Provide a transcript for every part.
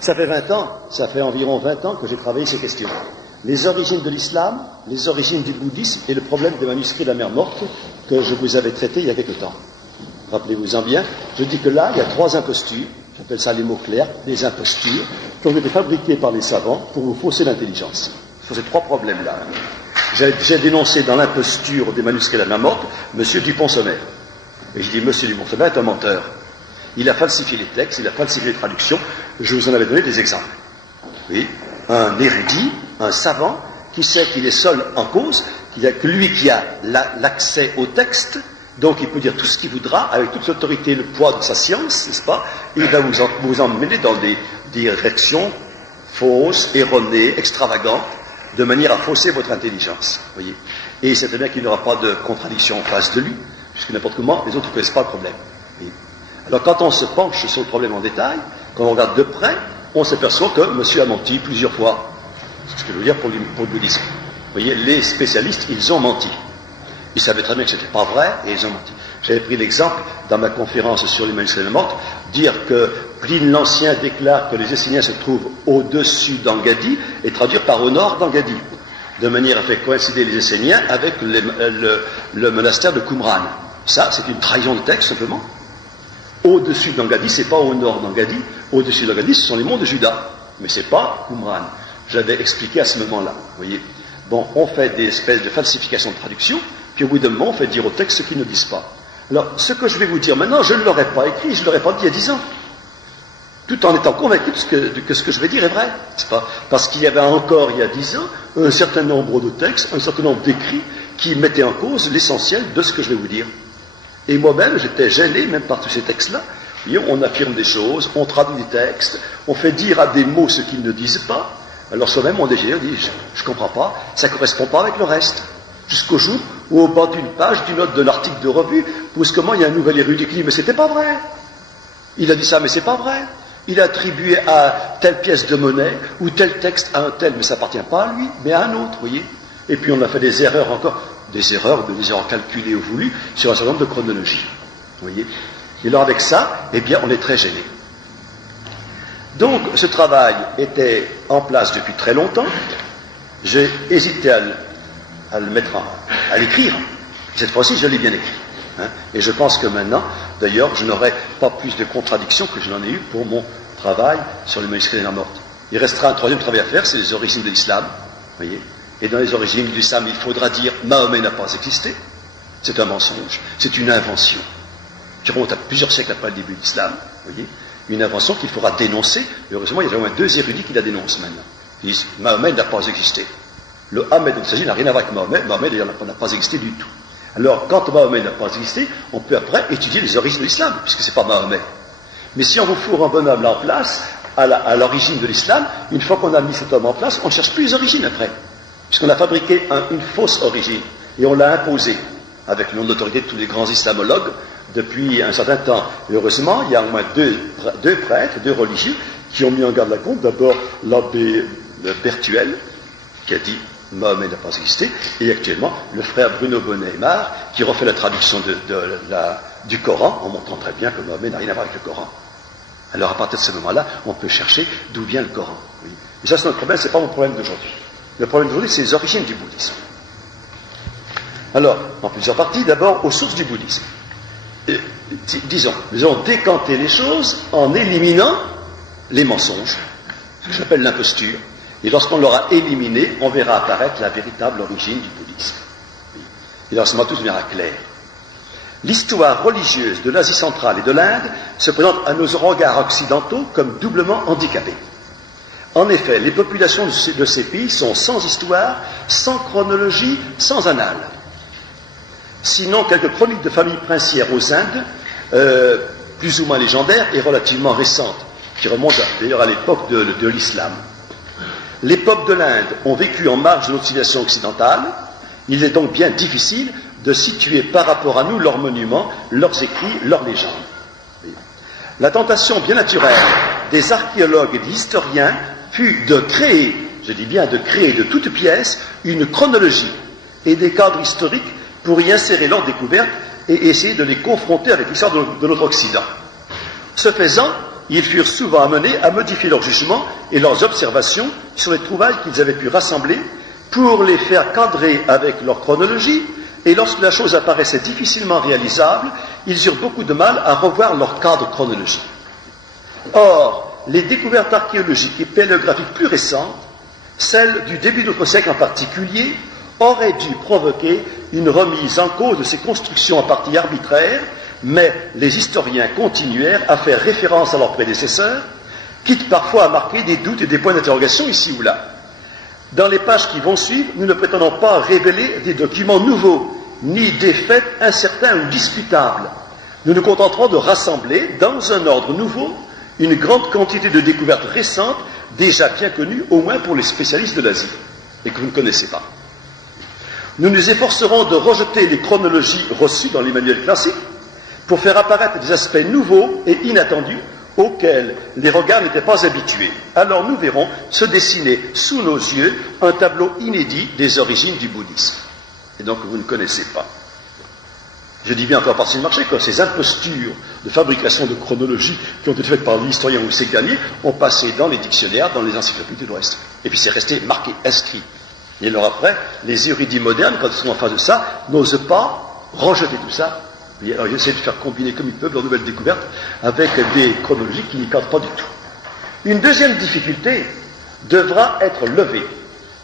Ça fait environ 20 ans que j'ai travaillé ces questions. Les origines de l'islam, les origines du bouddhisme et le problème des manuscrits de la mer Morte que je vous avais traité il y a quelque temps. Rappelez-vous-en bien, je dis que là, il y a 3 impostures, j'appelle ça les mots clairs, des impostures, qui ont été fabriquées par les savants pour vous fausser l'intelligence. Sur ces 3 problèmes-là. J'ai dénoncé dans l'imposture des manuscrits de la mer Morte M. Dupont-Sommer. Et je dis, M. Dupont-Sommer est un menteur. Il a falsifié les textes, il a falsifié les traductions. Je vous en avais donné des exemples. Oui, un érudit, un savant, qui sait qu'il est seul en cause, qu'il n'y a que lui qui a l'accès au texte, donc il peut dire tout ce qu'il voudra, avec toute l'autorité et le poids de sa science, n'est-ce pas? Et il va vous emmener dans des directions fausses, erronées, extravagantes, de manière à fausser votre intelligence. Voyez. Et c'est bien qu'il n'y aura pas de contradiction en face de lui, puisque n'importe comment, les autres ne connaissent pas le problème. Voyez. Alors quand on se penche sur le problème en détail, quand on regarde de près, on s'aperçoit que monsieur a menti plusieurs fois. C'est ce que je veux dire pour le bouddhisme. Vous voyez, les spécialistes, ils ont menti. Ils savaient très bien que ce n'était pas vrai et ils ont menti. J'avais pris l'exemple dans ma conférence sur les manuscrits de la Morte, dire que Pline l'Ancien déclare que les Esséniens se trouvent au-dessus d'Engaddi et traduire par au nord d'Engaddi, de manière à faire coïncider les Esséniens avec le monastère de Qumran. Ça, c'est une trahison de texte, simplement. Au-dessus d'Engaddi, c'est pas au nord d'Engaddi. Au-dessus d'Engaddi, ce sont les monts de Juda. Mais c'est pas Qumran. J'avais expliqué à ce moment-là. Vous voyez. Bon, on fait des espèces de falsifications de traduction, puis au bout d'un moment, on fait dire au texte ce qu'ils ne disent pas. Alors, ce que je vais vous dire maintenant, je ne l'aurais pas écrit, je ne l'aurais pas dit il y a 10 ans. Tout en étant convaincu que ce que je vais dire est vrai. C'est pas parce qu'il y avait encore, il y a 10 ans, un certain nombre de textes, un certain nombre d'écrits qui mettaient en cause l'essentiel de ce que je vais vous dire. Et moi-même, j'étais gêné, même par tous ces textes-là. On affirme des choses, on traduit des textes, on fait dire à des mots ce qu'ils ne disent pas. Alors soi-même, on dit, je ne comprends pas, ça ne correspond pas avec le reste. Jusqu'au jour où, au bas d'une page, d'une note d'un article de revue, brusquement, il y a un nouvel érudit qui dit, mais c'était pas vrai. Il a dit ça, mais c'est pas vrai. Il a attribué à telle pièce de monnaie, ou tel texte à un tel, mais ça appartient pas à lui, mais à un autre, vous voyez. Et puis on a fait des erreurs encore, des erreurs calculées ou voulues, sur un certain nombre de chronologies. Vous voyez. Et alors avec ça, eh bien, on est très gêné. Donc, ce travail était en place depuis très longtemps. J'ai hésité à le mettre à l'écrire. Cette fois-ci, je l'ai bien écrit. Hein. Et je pense que maintenant, d'ailleurs, je n'aurai pas plus de contradictions que je n'en ai eu pour mon travail sur les manuscrits de la Morte. Il restera un 3e travail à faire, c'est les origines de l'islam. Voyez. Et dans les origines de l'islam, il faudra dire Mahomet n'a pas existé. C'est un mensonge. C'est une invention qui remonte à plusieurs siècles après le début de l'islam. Voyez. Une invention qu'il faudra dénoncer. Et heureusement, il y a au moins 2 érudits qui la dénoncent maintenant. Ils disent Mahomet n'a pas existé. Le Ahmed dont il s'agit n'a rien à voir avec Mahomet. Mahomet, d'ailleurs, n'a pas existé du tout. Alors, quand Mahomet n'a pas existé, on peut après étudier les origines de l'islam, puisque ce n'est pas Mahomet. Mais si on vous fourre un bonhomme là en place, à l'origine de l'islam, une fois qu'on a mis cet homme en place, on ne cherche plus les origines après. Puisqu'on a fabriqué une fausse origine. Et on l'a imposée, avec le nom d'autorité de tous les grands islamologues, depuis un certain temps. Et heureusement, il y a au moins deux prêtres, 2 religieux, qui ont mis en garde la compte. D'abord, l'abbé Bertuel, qui a dit Mahomet n'a pas existé, et actuellement, le frère Bruno Bonnet-Aymar, qui refait la traduction du Coran, en montrant très bien que Mahomet n'a rien à voir avec le Coran. Alors, à partir de ce moment-là, on peut chercher d'où vient le Coran. Oui. Et ça, c'est notre problème, ce n'est pas mon problème d'aujourd'hui. Le problème d'aujourd'hui, c'est les origines du bouddhisme. Alors, en plusieurs parties, d'abord, aux sources du bouddhisme. Disons, nous allons décanter les choses en éliminant les mensonges, ce que j'appelle l'imposture. Et lorsqu'on l'aura éliminé, on verra apparaître la véritable origine du bouddhisme. Et là, tout deviendra clair. L'histoire religieuse de l'Asie centrale et de l'Inde se présente à nos regards occidentaux comme doublement handicapée. En effet, les populations de ces pays sont sans histoire, sans chronologie, sans annales. Sinon, quelques chroniques de familles princières aux Indes, plus ou moins légendaires et relativement récentes, qui remontent d'ailleurs à l'époque de l'islam. Les peuples de l'Inde ont vécu en marge de notre civilisation occidentale. Il est donc bien difficile de situer par rapport à nous leurs monuments, leurs écrits, leurs légendes. La tentation bien naturelle des archéologues et des historiens fut de créer, je dis bien de créer de toutes pièces, une chronologie et des cadres historiques pour y insérer leurs découvertes et essayer de les confronter avec l'histoire de notre Occident. Ce faisant, ils furent souvent amenés à modifier leurs jugements et leurs observations sur les trouvailles qu'ils avaient pu rassembler pour les faire cadrer avec leur chronologie, et lorsque la chose apparaissait difficilement réalisable, ils eurent beaucoup de mal à revoir leur cadre chronologique. Or, les découvertes archéologiques et paléographiques plus récentes, celles du début de notre siècle en particulier, auraient dû provoquer une remise en cause de ces constructions en partie arbitraires, mais les historiens continuèrent à faire référence à leurs prédécesseurs, quitte parfois à marquer des doutes et des points d'interrogation ici ou là. Dans les pages qui vont suivre, nous ne prétendons pas révéler des documents nouveaux, ni des faits incertains ou discutables. Nous nous contenterons de rassembler, dans un ordre nouveau, une grande quantité de découvertes récentes, déjà bien connues, au moins pour les spécialistes de l'Asie, et que vous ne connaissez pas. Nous nous efforcerons de rejeter les chronologies reçues dans les manuels classiques, pour faire apparaître des aspects nouveaux et inattendus auxquels les regards n'étaient pas habitués. Alors nous verrons se dessiner sous nos yeux un tableau inédit des origines du bouddhisme. Et donc vous ne connaissez pas. Je dis bien encore par ce marché que ces impostures de fabrication de chronologie qui ont été faites par l'historien Hussein Gagné ont passé dans les dictionnaires, dans les encyclopédies de l'Ouest. Et puis c'est resté marqué, inscrit. Et alors après, les érudits modernes, quand ils sont en face de ça, n'osent pas rejeter tout ça. Et alors ils essaient de faire combiner comme ils peuvent leurs nouvelles découvertes avec des chronologies qui n'y cadrent pas du tout. Une deuxième difficulté devra être levée.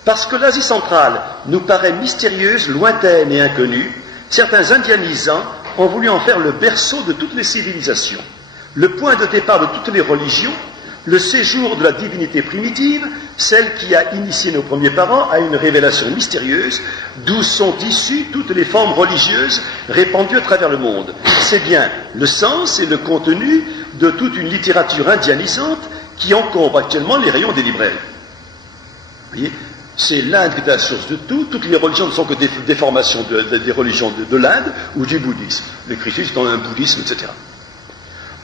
Parce que l'Asie centrale nous paraît mystérieuse, lointaine et inconnue, certains indianisants ont voulu en faire le berceau de toutes les civilisations, le point de départ de toutes les religions, le séjour de la divinité primitive, celle qui a initié nos premiers parents à une révélation mystérieuse, d'où sont issues toutes les formes religieuses répandues à travers le monde. C'est bien le sens et le contenu de toute une littérature indianisante qui encombre actuellement les rayons des librairies. Vous voyez, c'est l'Inde qui est la source de tout. Toutes les religions ne sont que des déformations des religions de l'Inde ou du bouddhisme. Le christianisme étant un bouddhisme, etc.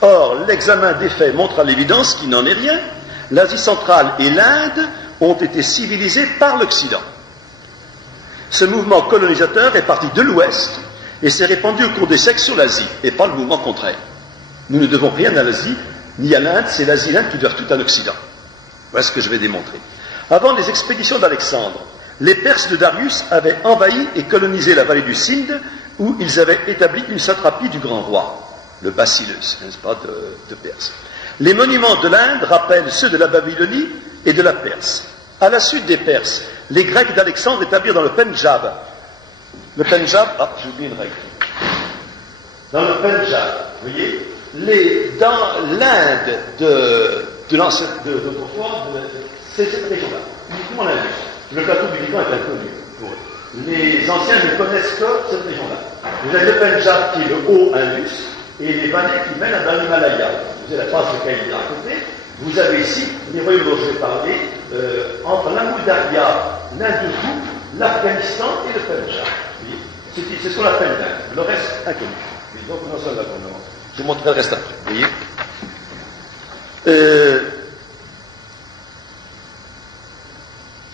Or, l'examen des faits montre à l'évidence qu'il n'en est rien. L'Asie centrale et l'Inde ont été civilisées par l'Occident. Ce mouvement colonisateur est parti de l'Ouest et s'est répandu au cours des siècles sur l'Asie, et pas le mouvement contraire. Nous ne devons rien à l'Asie, ni à l'Inde, c'est l'Asie et l'Inde qui doivent tout à l'Occident. Voilà ce que je vais démontrer. Avant les expéditions d'Alexandre, les Perses de Darius avaient envahi et colonisé la vallée du Sindh, où ils avaient établi une satrapie du grand roi, le Bacillus, n'est-ce pas, de Perse. Les monuments de l'Inde rappellent ceux de la Babylonie et de la Perse. À la suite des Perses, les Grecs d'Alexandre établirent dans le Pendjab. Le Pendjab, j'ai oublié une règle. Dans le Pendjab, vous voyez, dans l'Inde d'autrefois, c'est cette région-là, uniquement l'Indus. Le plateau du Liban est inconnu pour eux. Les anciens ne connaissent que cette région-là. Vous avez le Pendjab qui est le haut Indus, et les vallées qui mènent dans l'Himalaya. Vous avez la trace de Caïd à côté. Vous avez ici les royaumes dont je vais parler, entre l'Amoudaria, l'Hindoufou, l'Afghanistan et le Pendjab. C'est ce qu'on appelle l'Inde. Le reste inconnu. Et donc, non seulement je vous montrerai le reste après. Vous voyez,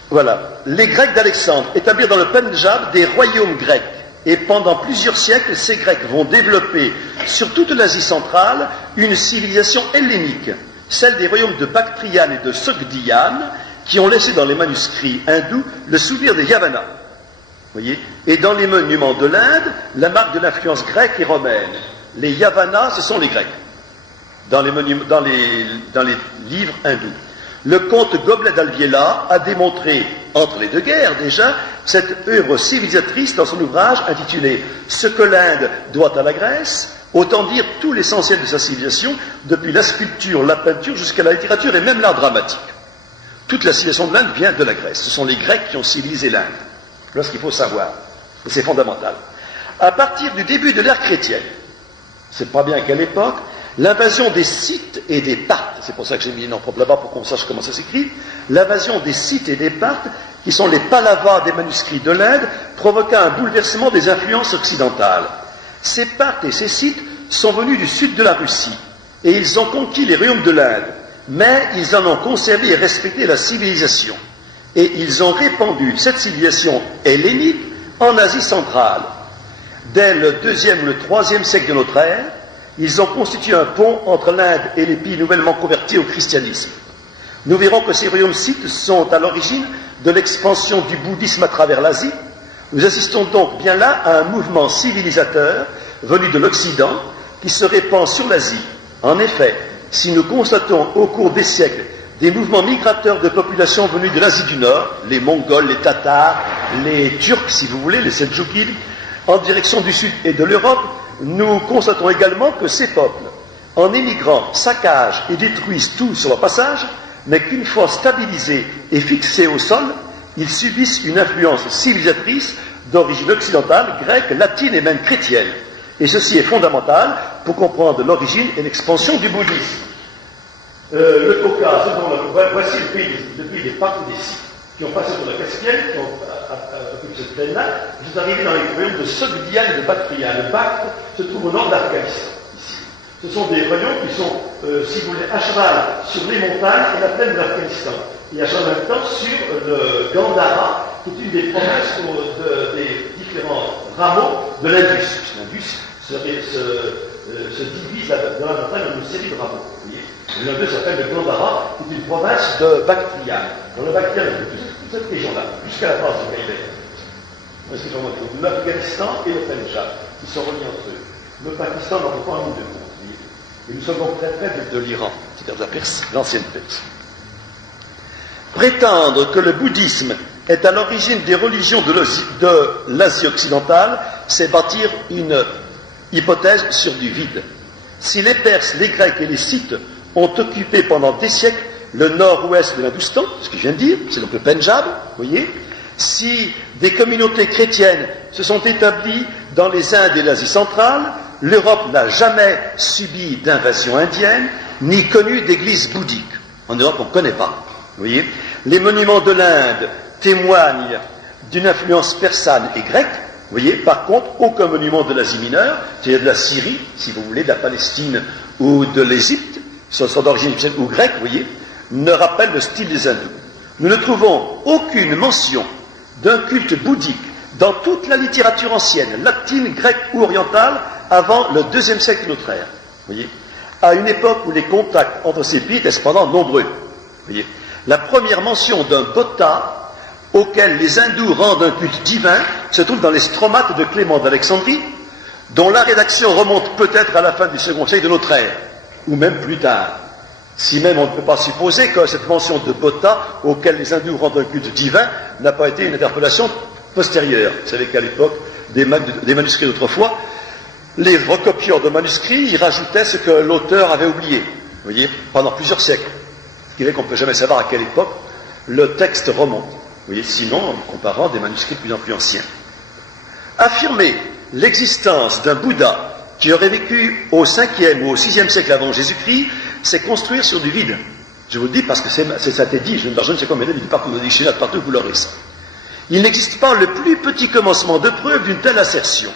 voilà. Les Grecs d'Alexandre établirent dans le Pendjab des royaumes grecs. Et pendant plusieurs siècles, ces Grecs vont développer sur toute l'Asie centrale une civilisation hellénique, celle des royaumes de Bactriane et de Sogdiane, qui ont laissé dans les manuscrits hindous le souvenir des Yavanas. Voyez, et dans les monuments de l'Inde, la marque de l'influence grecque et romaine. Les Yavanas, ce sont les Grecs, dans les livres hindous. Le comte Goblet d'Alviela a démontré, entre les deux guerres déjà, cette œuvre civilisatrice dans son ouvrage intitulé « Ce que l'Inde doit à la Grèce », autant dire tout l'essentiel de sa civilisation, depuis la sculpture, la peinture, jusqu'à la littérature et même l'art dramatique. Toute la civilisation de l'Inde vient de la Grèce. Ce sont les Grecs qui ont civilisé l'Inde. Voilà ce qu'il faut savoir. Et c'est fondamental. À partir du début de l'ère chrétienne, c'est pas bien à quelle époque, l'invasion des Scythes et des Parthes, c'est pour ça que j'ai mis les noms propres là-bas pour qu'on sache comment ça s'écrit, l'invasion des Scythes et des Parthes, qui sont les Pallavas des manuscrits de l'Inde, provoqua un bouleversement des influences occidentales. Ces Parthes et ces Scythes sont venus du sud de la Russie, et ils ont conquis les royaumes de l'Inde, mais ils en ont conservé et respecté la civilisation. Et ils ont répandu cette civilisation hellénique en Asie centrale. Dès le 2e ou le 3e siècle de notre ère, ils ont constitué un pont entre l'Inde et les pays nouvellement convertis au christianisme. Nous verrons que ces royaumes scythes sont à l'origine de l'expansion du bouddhisme à travers l'Asie. Nous assistons donc bien là à un mouvement civilisateur venu de l'Occident qui se répand sur l'Asie. En effet, si nous constatons au cours des siècles des mouvements migrateurs de populations venues de l'Asie du Nord, les Mongols, les Tatars, les Turcs, si vous voulez, les Seldjoukides, en direction du Sud et de l'Europe, nous constatons également que ces peuples, en émigrant, saccagent et détruisent tout sur leur passage, mais qu'une fois stabilisés et fixés au sol, ils subissent une influence civilisatrice d'origine occidentale, grecque, latine et même chrétienne. Et ceci est fondamental pour comprendre l'origine et l'expansion du bouddhisme. Le Caucase, voici le pays des Parthes et des Scythes, qui ont passé pour la Caspienne, qui ont occupé cette plaine-là, ils sont arrivés dans les royaumes de Sogdiane et de Bactria. Le Bactre se trouve au nord d'Afghanistan, ici. Ce sont des royaumes qui sont, si vous voulez, à cheval sur les montagnes et la plaine de l'Afghanistan. Et à cheval en même temps sur le Gandhara, qui est une des provinces des différents rameaux de l'Indus. L'Indus se divise dans la montagne en une série de rameaux. Vous voyez, l'Indus s'appelle le Gandhara, qui est une province de Bactria. Dans le Bactria, toute cette région-là, jusqu'à la France du Khyber. L'Afghanistan et le Pendjab, qui sont reliés entre eux. Le Pakistan n'en fait pas un ou deux. Et nous sommes donc très près de l'Iran, c'est-à-dire de la Perse, l'ancienne Perse. Prétendre que le bouddhisme est à l'origine des religions de l'Asie occidentale, c'est bâtir une hypothèse sur du vide. Si les Perses, les Grecs et les Scythes ont occupé pendant des siècles le nord-ouest de l'Hindustan, ce que je viens de dire, c'est donc le Pendjab, vous voyez, si des communautés chrétiennes se sont établies dans les Indes et l'Asie centrale, l'Europe n'a jamais subi d'invasion indienne, ni connu d'église bouddhique. En Europe, on ne connaît pas. Vous voyez, les monuments de l'Inde témoignent d'une influence persane et grecque. Vous voyez, par contre, aucun monument de l'Asie mineure, c'est-à-dire de la Syrie, si vous voulez, de la Palestine ou de l'Égypte, ce soit d'origine égyptienne ou grecque, vous voyez, ne rappelle le style des hindous. Nous ne trouvons aucune mention d'un culte bouddhique dans toute la littérature ancienne, latine, grecque ou orientale, avant le IIe siècle de notre ère. Vous voyez, à une époque où les contacts entre ces pays étaient cependant nombreux. Vous voyez, la première mention d'un Botha auquel les hindous rendent un culte divin se trouve dans les Stromates de Clément d'Alexandrie, dont la rédaction remonte peut-être à la fin du second siècle de notre ère, ou même plus tard. Si même on ne peut pas supposer que cette mention de Botha, auquel les hindous rendent un culte divin, n'a pas été une interpellation postérieure. Vous savez qu'à l'époque des manuscrits d'autrefois, les recopieurs de manuscrits y rajoutaient ce que l'auteur avait oublié, vous voyez, pendant plusieurs siècles. Ce qui fait qu'on ne peut jamais savoir à quelle époque le texte remonte. Vous voyez, sinon, en comparant des manuscrits de plus en plus anciens. Affirmer l'existence d'un Bouddha qui aurait vécu au 5e ou au 6e siècle avant Jésus-Christ, c'est construire sur du vide. Je vous le dis parce que ça a été dit, je ne sais combien d'années, partout dans les dictionnaires, partout vous l'aurez ça. Il n'existe pas le plus petit commencement de preuve d'une telle assertion.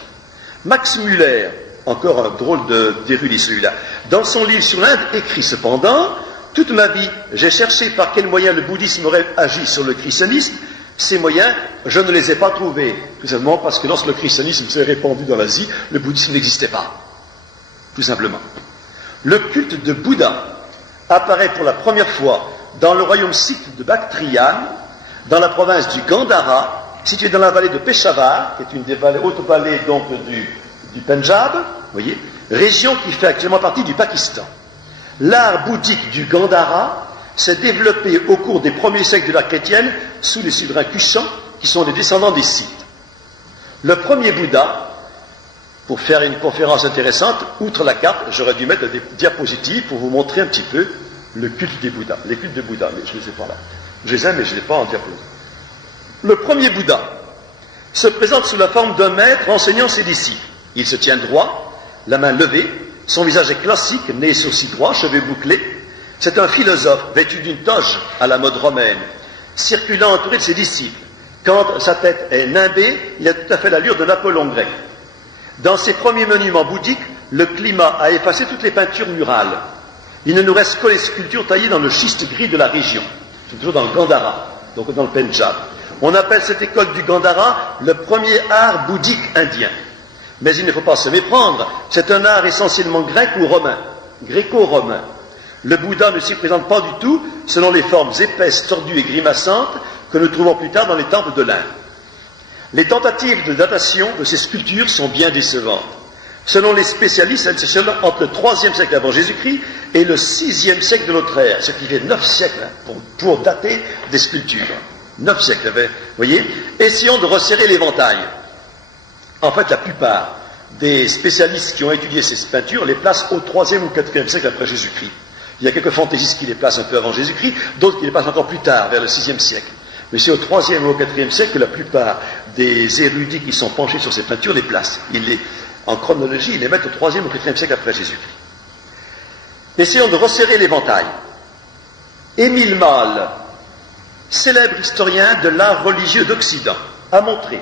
Max Muller, encore un drôle d'érudit celui-là, dans son livre sur l'Inde, écrit cependant: toute ma vie, j'ai cherché par quels moyens le bouddhisme aurait agi sur le christianisme. Ces moyens, je ne les ai pas trouvés. Tout simplement parce que lorsque le christianisme s'est répandu dans l'Asie, le bouddhisme n'existait pas. Tout simplement. Le culte de Bouddha apparaît pour la première fois dans le royaume sikh de Bactriane, dans la province du Gandhara, située dans la vallée de Peshawar, qui est une des hautes vallées donc du Pendjab, vous voyez, région qui fait actuellement partie du Pakistan. L'art bouddhique du Gandhara s'est développé au cours des premiers siècles de l'ère chrétienne sous les souverains Kushans, qui sont les descendants des Scythes. Le premier Bouddha, pour faire une conférence intéressante, outre la carte, j'aurais dû mettre des diapositives pour vous montrer un petit peu le culte des Bouddhas, les cultes de Bouddha, mais je ne les ai pas là. Je les ai, mais je ne les ai pas en diapositive. Le premier Bouddha se présente sous la forme d'un maître enseignant ses disciples. Il se tient droit, la main levée, son visage est classique, nez, sourcils droits, cheveux bouclés. C'est un philosophe vêtu d'une toge à la mode romaine, circulant entouré de ses disciples. Quand sa tête est nimbée, il a tout à fait l'allure de l'Apollon grec. Dans ses premiers monuments bouddhiques, le climat a effacé toutes les peintures murales. Il ne nous reste que les sculptures taillées dans le schiste gris de la région. C'est toujours dans le Gandhara, donc dans le Pendjab. On appelle cette école du Gandhara le premier art bouddhique indien. Mais il ne faut pas se méprendre, c'est un art essentiellement grec ou romain, gréco-romain. Le Bouddha ne s'y présente pas du tout selon les formes épaisses, tordues et grimaçantes que nous trouvons plus tard dans les temples de l'Inde. Les tentatives de datation de ces sculptures sont bien décevantes. Selon les spécialistes, elles se situent entre le 3e siècle avant Jésus-Christ et le 6e siècle de notre ère, ce qui fait 9 siècles pour dater des sculptures. 9 siècles, vous voyez. Essayons de resserrer l'éventail. En fait, la plupart des spécialistes qui ont étudié ces peintures les placent au 3e ou 4e siècle après Jésus-Christ. Il y a quelques fantaisistes qui les placent un peu avant Jésus-Christ, d'autres qui les placent encore plus tard, vers le 6e siècle. Mais c'est au 3e ou au 4e siècle que la plupart des érudits qui sont penchés sur ces peintures les placent. En chronologie, ils les mettent au 3e ou 4e siècle après Jésus-Christ. Essayons de resserrer l'éventail. Émile Malle, célèbre historien de l'art religieux d'Occident, a montré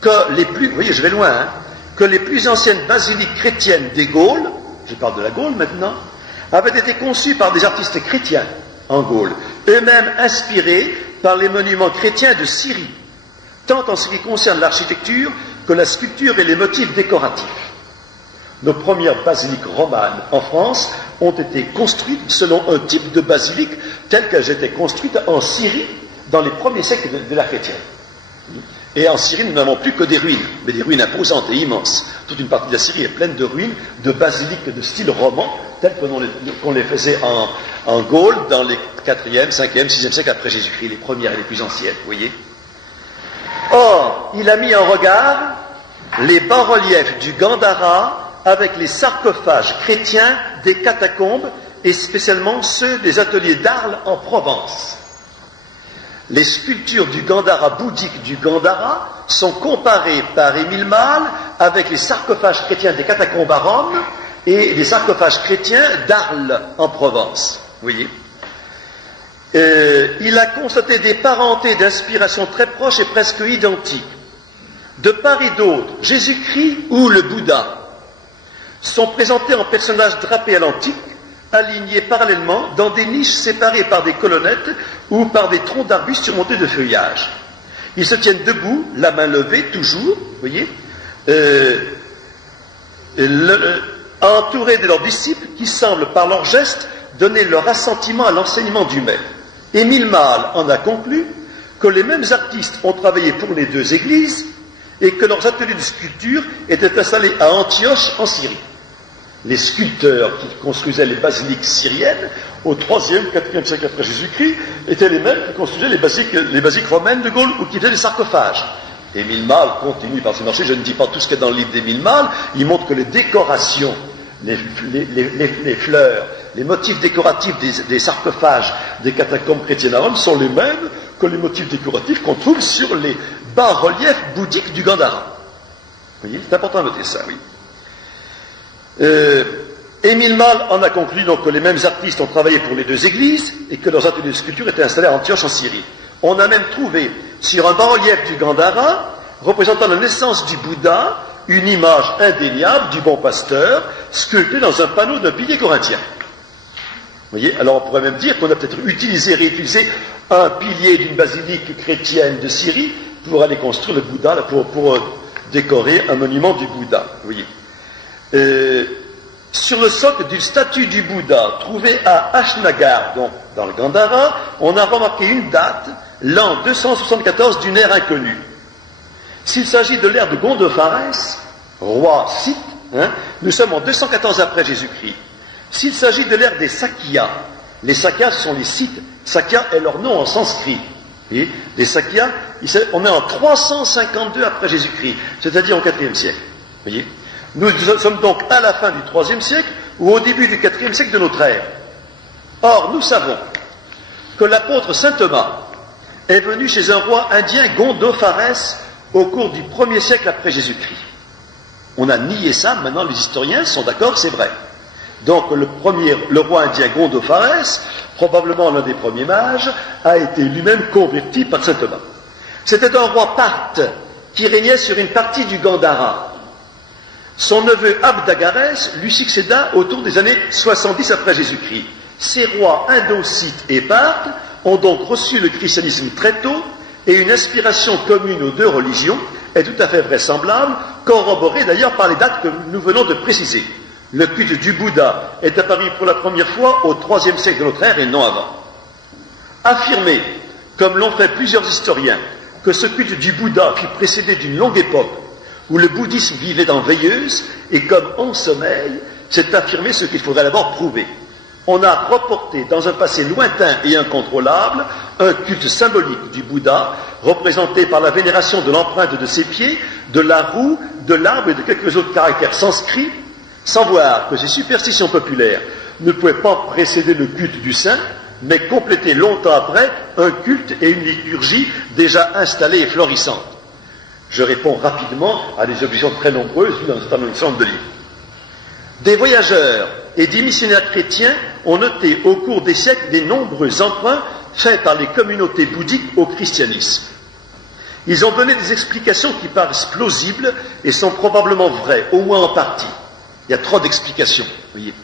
que les plus, vous voyez, je vais loin, hein, que les plus anciennes basiliques chrétiennes des Gaules, je parle de la Gaule maintenant, avaient été conçues par des artistes chrétiens en Gaule, eux-mêmes inspirés par les monuments chrétiens de Syrie, tant en ce qui concerne l'architecture que la sculpture et les motifs décoratifs. Nos premières basiliques romanes en France ont été construites selon un type de basilique tel qu'elles étaient construites en Syrie dans les premiers siècles de l'ère chrétienne. Et en Syrie, nous n'avons plus que des ruines, mais des ruines imposantes et immenses. Toute une partie de la Syrie est pleine de ruines, de basiliques de style roman, telles qu'on les faisait en Gaule dans les 4e, 5e, 6e siècle après Jésus-Christ, les premières et les plus anciennes, vous voyez. Or, il a mis en regard les bas-reliefs du Gandhara avec les sarcophages chrétiens des catacombes et spécialement ceux des ateliers d'Arles en Provence. Les sculptures du Gandhara bouddhique du Gandhara sont comparées par Émile Malle avec les sarcophages chrétiens des catacombes à Rome et les sarcophages chrétiens d'Arles en Provence. Vous voyez. Il a constaté des parentés d'inspiration très proches et presque identiques. De part et d'autre, Jésus-Christ ou le Bouddha sont présentés en personnages drapés à l'antique, alignés parallèlement dans des niches séparées par des colonnettes ou par des troncs d'arbustes surmontés de feuillage. Ils se tiennent debout, la main levée, toujours, vous voyez, entourés de leurs disciples qui semblent, par leurs gestes, donner leur assentiment à l'enseignement du maître. Émile Malle en a conclu que les mêmes artistes ont travaillé pour les deux églises et que leurs ateliers de sculpture étaient installés à Antioche, en Syrie. Les sculpteurs qui construisaient les basiliques syriennes au 3e, 4e siècle après Jésus-Christ étaient les mêmes qui construisaient les basiliques romaines de Gaule ou qui faisaient des sarcophages. Émile Malle continue par ses marchés, je ne dis pas tout ce qu'il y a dans le livre d'Émile Malle, il montre que les décorations, les fleurs, les motifs décoratifs des sarcophages des catacombes chrétiennes à Rome sont les mêmes que les motifs décoratifs qu'on trouve sur les bas-reliefs bouddhiques du Gandhara. Vous voyez, c'est important de noter ça, oui. Émile Malle en a conclu donc que les mêmes artistes ont travaillé pour les deux églises et que leurs ateliers de sculpture étaient installés à Antioche en Syrie. On a même trouvé sur un bas-relief du Gandhara, représentant la naissance du Bouddha, une image indéniable du bon pasteur, sculptée dans un panneau d'un pilier corinthien. Vous voyez, alors on pourrait même dire qu'on a peut-être réutilisé un pilier d'une basilique chrétienne de Syrie pour aller construire le Bouddha, pour décorer un monument du Bouddha. Vous voyez. Sur le socle d'une statue du Bouddha trouvée à Ashnagar, donc dans le Gandhara, on a remarqué une date, l'an 274 d'une ère inconnue. S'il s'agit de l'ère de Gondopharès, roi scythe, nous sommes en 214 après Jésus-Christ. S'il s'agit de l'ère des Sakyas, les Sakyas sont les Scythes, Sakya est leur nom en sanskrit. Et les Sakyas, on est en 352 après Jésus-Christ, c'est-à-dire au IVe siècle. Vous voyez ? Nous sommes donc à la fin du IIIe siècle ou au début du IVe siècle de notre ère. Or, nous savons que l'apôtre saint Thomas est venu chez un roi indien, Gondopharès, au cours du 1er siècle après Jésus-Christ. On a nié ça, maintenant les historiens sont d'accord, c'est vrai. Donc le roi indien Gondopharès, probablement l'un des premiers mages, a été lui-même converti par saint Thomas. C'était un roi parthe qui régnait sur une partie du Gandhara. Son neveu Abdagarès lui succéda autour des années 70 après Jésus-Christ. Ces rois indo-scythes et parthes ont donc reçu le christianisme très tôt et une inspiration commune aux deux religions est tout à fait vraisemblable, corroborée d'ailleurs par les dates que nous venons de préciser. Le culte du Bouddha est apparu pour la première fois au IIIe siècle de notre ère et non avant. Affirmer, comme l'ont fait plusieurs historiens, que ce culte du Bouddha fut précédé d'une longue époque où le bouddhisme vivait en veilleuse et comme en sommeil, c'est affirmer ce qu'il faudrait d'abord prouver. On a reporté dans un passé lointain et incontrôlable un culte symbolique du Bouddha, représenté par la vénération de l'empreinte de ses pieds, de la roue, de l'arbre et de quelques autres caractères sanscrits, sans voir que ces superstitions populaires ne pouvaient pas précéder le culte du saint, mais compléter longtemps après un culte et une liturgie déjà installée et florissante. Je réponds rapidement à des objections très nombreuses dans un certain nombre de livres. Des voyageurs et des missionnaires chrétiens ont noté au cours des siècles des nombreux emprunts faits par les communautés bouddhiques au christianisme. Ils ont donné des explications qui paraissent plausibles et sont probablement vraies, au moins en partie. Il y a trop d'explications, vous voyez.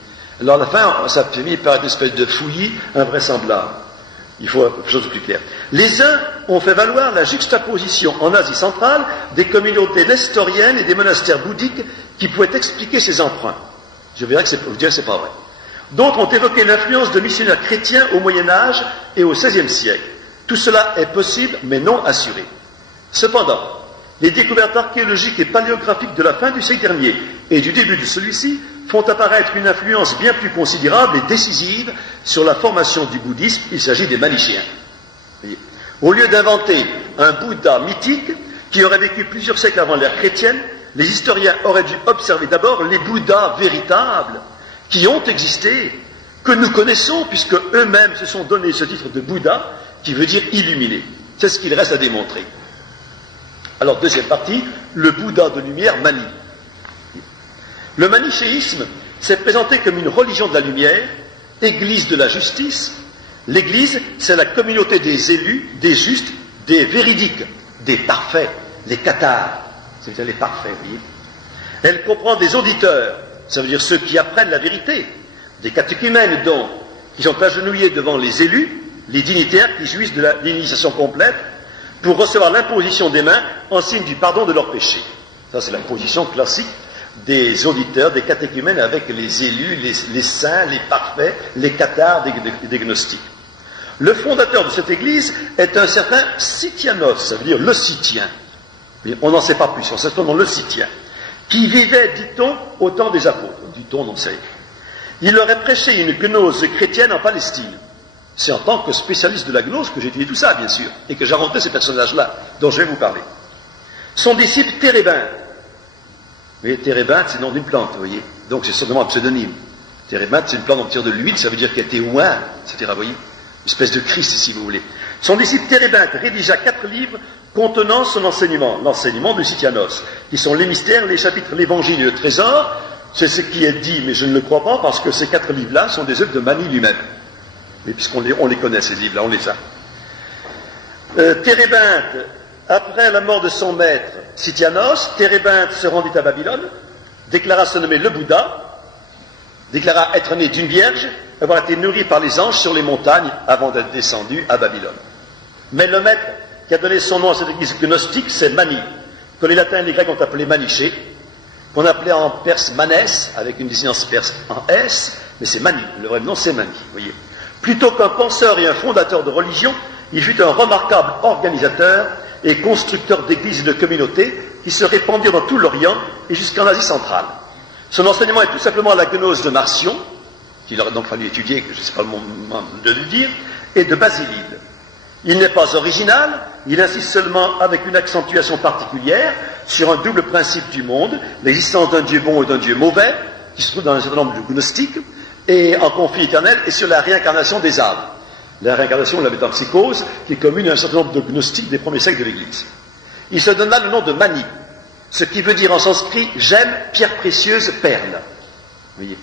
Alors à la fin, ça finit par une espèce de fouillis invraisemblable. Il faut quelque chose de plus clair. Les uns ont fait valoir la juxtaposition en Asie centrale des communautés nestoriennes et des monastères bouddhiques qui pouvaient expliquer ces emprunts. Je dirais que c'est pas vrai. D'autres ont évoqué l'influence de missionnaires chrétiens au Moyen-Âge et au XVIe siècle. Tout cela est possible, mais non assuré. Cependant, les découvertes archéologiques et paléographiques de la fin du siècle dernier et du début de celui-ci font apparaître une influence bien plus considérable et décisive sur la formation du bouddhisme. Il s'agit des Manichéens. Au lieu d'inventer un Bouddha mythique qui aurait vécu plusieurs siècles avant l'ère chrétienne, les historiens auraient dû observer d'abord les Bouddhas véritables qui ont existé, que nous connaissons puisque eux-mêmes se sont donné ce titre de Bouddha qui veut dire illuminé. C'est ce qu'il reste à démontrer. Alors, deuxième partie, le Bouddha de lumière Mani. Le manichéisme s'est présenté comme une religion de la lumière, église de la justice. L'église, c'est la communauté des élus, des justes, des véridiques, des parfaits, les cathares, c'est-à-dire les parfaits, vous voyez. Elle comprend des auditeurs, ça veut dire ceux qui apprennent la vérité, des catéchumènes donc, qui sont agenouillés devant les élus, les dignitaires qui jouissent de l'initiation complète, pour recevoir l'imposition des mains en signe du pardon de leurs péchés. Ça, c'est la position classique des auditeurs, des catéchumènes avec les élus, les saints, les parfaits, les cathares, des gnostiques. Le fondateur de cette église est un certain Sithianos, ça veut dire le Scythien. On n'en sait pas plus, on sait seulement le Scythien, qui vivait, dit-on, au temps des apôtres. Dit-on, on sait. Il aurait prêché une gnose chrétienne en Palestine. C'est en tant que spécialiste de la gnose que j'ai étudié tout ça, bien sûr, et que j'ai inventé ces personnages-là, dont je vais vous parler. Son disciple Térébinthe. Mais Térébinthe, c'est le nom d'une plante, vous voyez. Donc c'est certainement un pseudonyme. Térébinthe, c'est une plante dont on tire de l'huile, ça veut dire qu'elle était ouin, etc., vous voyez. Une espèce de Christ, si vous voulez. Son disciple Térébinthe rédigea 4 livres contenant son enseignement, l'enseignement de Sithianos, qui sont les mystères, les chapitres, l'évangile et le trésor. C'est ce qui est dit, mais je ne le crois pas, parce que ces 4 livres-là sont des œuvres de Mani lui-même. Mais puisqu'on les connaît, ces livres-là, on les a. Térébinthe, après la mort de son maître Sithianos, Térébinthe se rendit à Babylone, déclara se nommer le Bouddha, déclara être né d'une vierge, avoir été nourri par les anges sur les montagnes avant d'être descendu à Babylone. Mais le maître qui a donné son nom à cette église gnostique, c'est Mani, que les latins et les grecs ont appelé Maniché, qu'on appelait en perse Manès, avec une désinence perse en S, mais c'est Mani, le vrai nom c'est Mani, vous voyez. Plutôt qu'un penseur et un fondateur de religion, il fut un remarquable organisateur et constructeur d'églises et de communautés qui se répandirent dans tout l'Orient et jusqu'en Asie centrale. Son enseignement est tout simplement la gnose de Marcion, qu'il aurait donc fallu étudier, je ne sais pas le moment de le dire, et de Basilide. Il n'est pas original, il insiste seulement avec une accentuation particulière sur un double principe du monde, l'existence d'un Dieu bon et d'un Dieu mauvais, qui se trouve dans un certain nombre de gnostiques, et en conflit éternel, et sur la réincarnation des âmes. La réincarnation, on la métempsychose, qui est commune à un certain nombre de gnostiques des premiers siècles de l'Église. Il se donna le nom de Mani, ce qui veut dire en sanskrit « gemme, pierre précieuse, perle ». Vous voyez.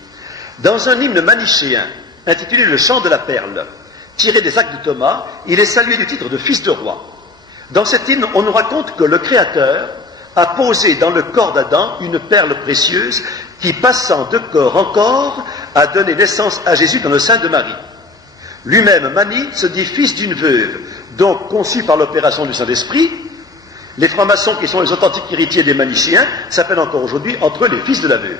Dans un hymne manichéen, intitulé « Le chant de la perle », tiré des actes de Thomas, il est salué du titre de fils de roi. Dans cet hymne, on nous raconte que le Créateur a posé dans le corps d'Adam une perle précieuse qui, passant de corps en corps, a donné naissance à Jésus dans le sein de Marie. Lui-même, Mani, se dit fils d'une veuve, donc conçu par l'opération du Saint-Esprit. Les francs-maçons, qui sont les authentiques héritiers des manichéens, s'appellent encore aujourd'hui entre eux les fils de l'aveu.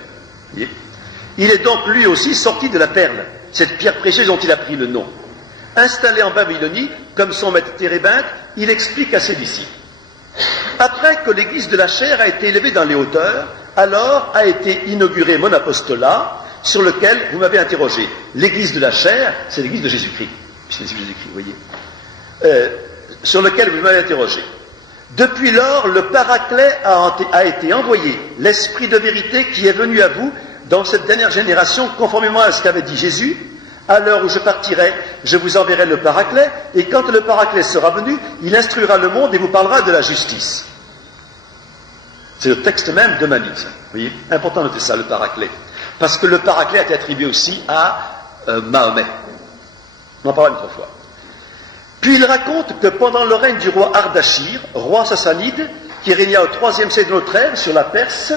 Il est donc lui aussi sorti de la perle, cette pierre précieuse dont il a pris le nom. Installé en Babylonie, comme son maître Térébinthe, il explique à ses disciples. Après que l'église de la chair a été élevée dans les hauteurs, alors a été inauguré mon apostolat, sur lequel vous m'avez interrogé. L'église de la chair, c'est l'église de Jésus-Christ. C'est l'église de Jésus-Christ, vous voyez. Sur lequel vous m'avez interrogé. Depuis lors, le Paraclet a été envoyé, l'Esprit de vérité qui est venu à vous dans cette dernière génération, conformément à ce qu'avait dit Jésus. À l'heure où je partirai, je vous enverrai le Paraclet, et quand le Paraclet sera venu, il instruira le monde et vous parlera de la justice. C'est le texte même de Mani. Vous voyez, important de noter ça, le Paraclet. Parce que le Paraclet a été attribué aussi à Mahomet. On en parlera une autre fois. Puis il raconte que pendant le règne du roi Ardashir, roi sassanide, qui régna au IIIe siècle de notre ère sur la Perse,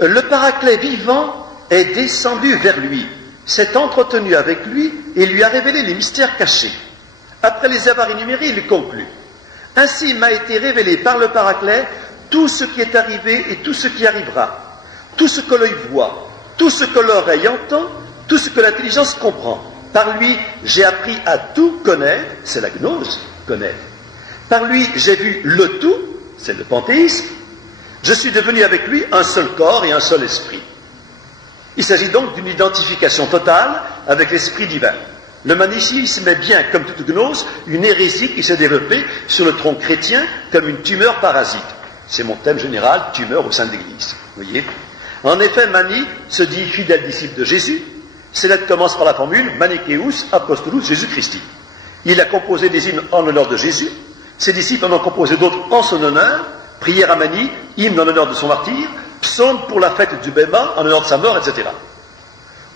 le Paraclet vivant est descendu vers lui, s'est entretenu avec lui et lui a révélé les mystères cachés. Après les avoir énumérés, il conclut. Ainsi m'a été révélé par le Paraclet tout ce qui est arrivé et tout ce qui arrivera, tout ce que l'œil voit, tout ce que l'oreille entend, tout ce que l'intelligence comprend. Par lui, j'ai appris à tout connaître, c'est la gnose, connaître. Par lui, j'ai vu le tout, c'est le panthéisme. Je suis devenu avec lui un seul corps et un seul esprit. Il s'agit donc d'une identification totale avec l'esprit divin. Le manichéisme est bien, comme toute gnose, une hérésie qui s'est développée sur le tronc chrétien comme une tumeur parasite. C'est mon thème général, tumeur au sein de l'Église. Vous voyez ? En effet, Mani se dit fidèle disciple de Jésus. Ses lettres commencent par la formule Manicheus Apostolus Jésus Christi. Il a composé des hymnes en l'honneur de Jésus. Ses disciples en ont composé d'autres en son honneur. Prière à Mani, hymne en l'honneur de son martyr, psaume pour la fête du Béma en l'honneur de sa mort, etc.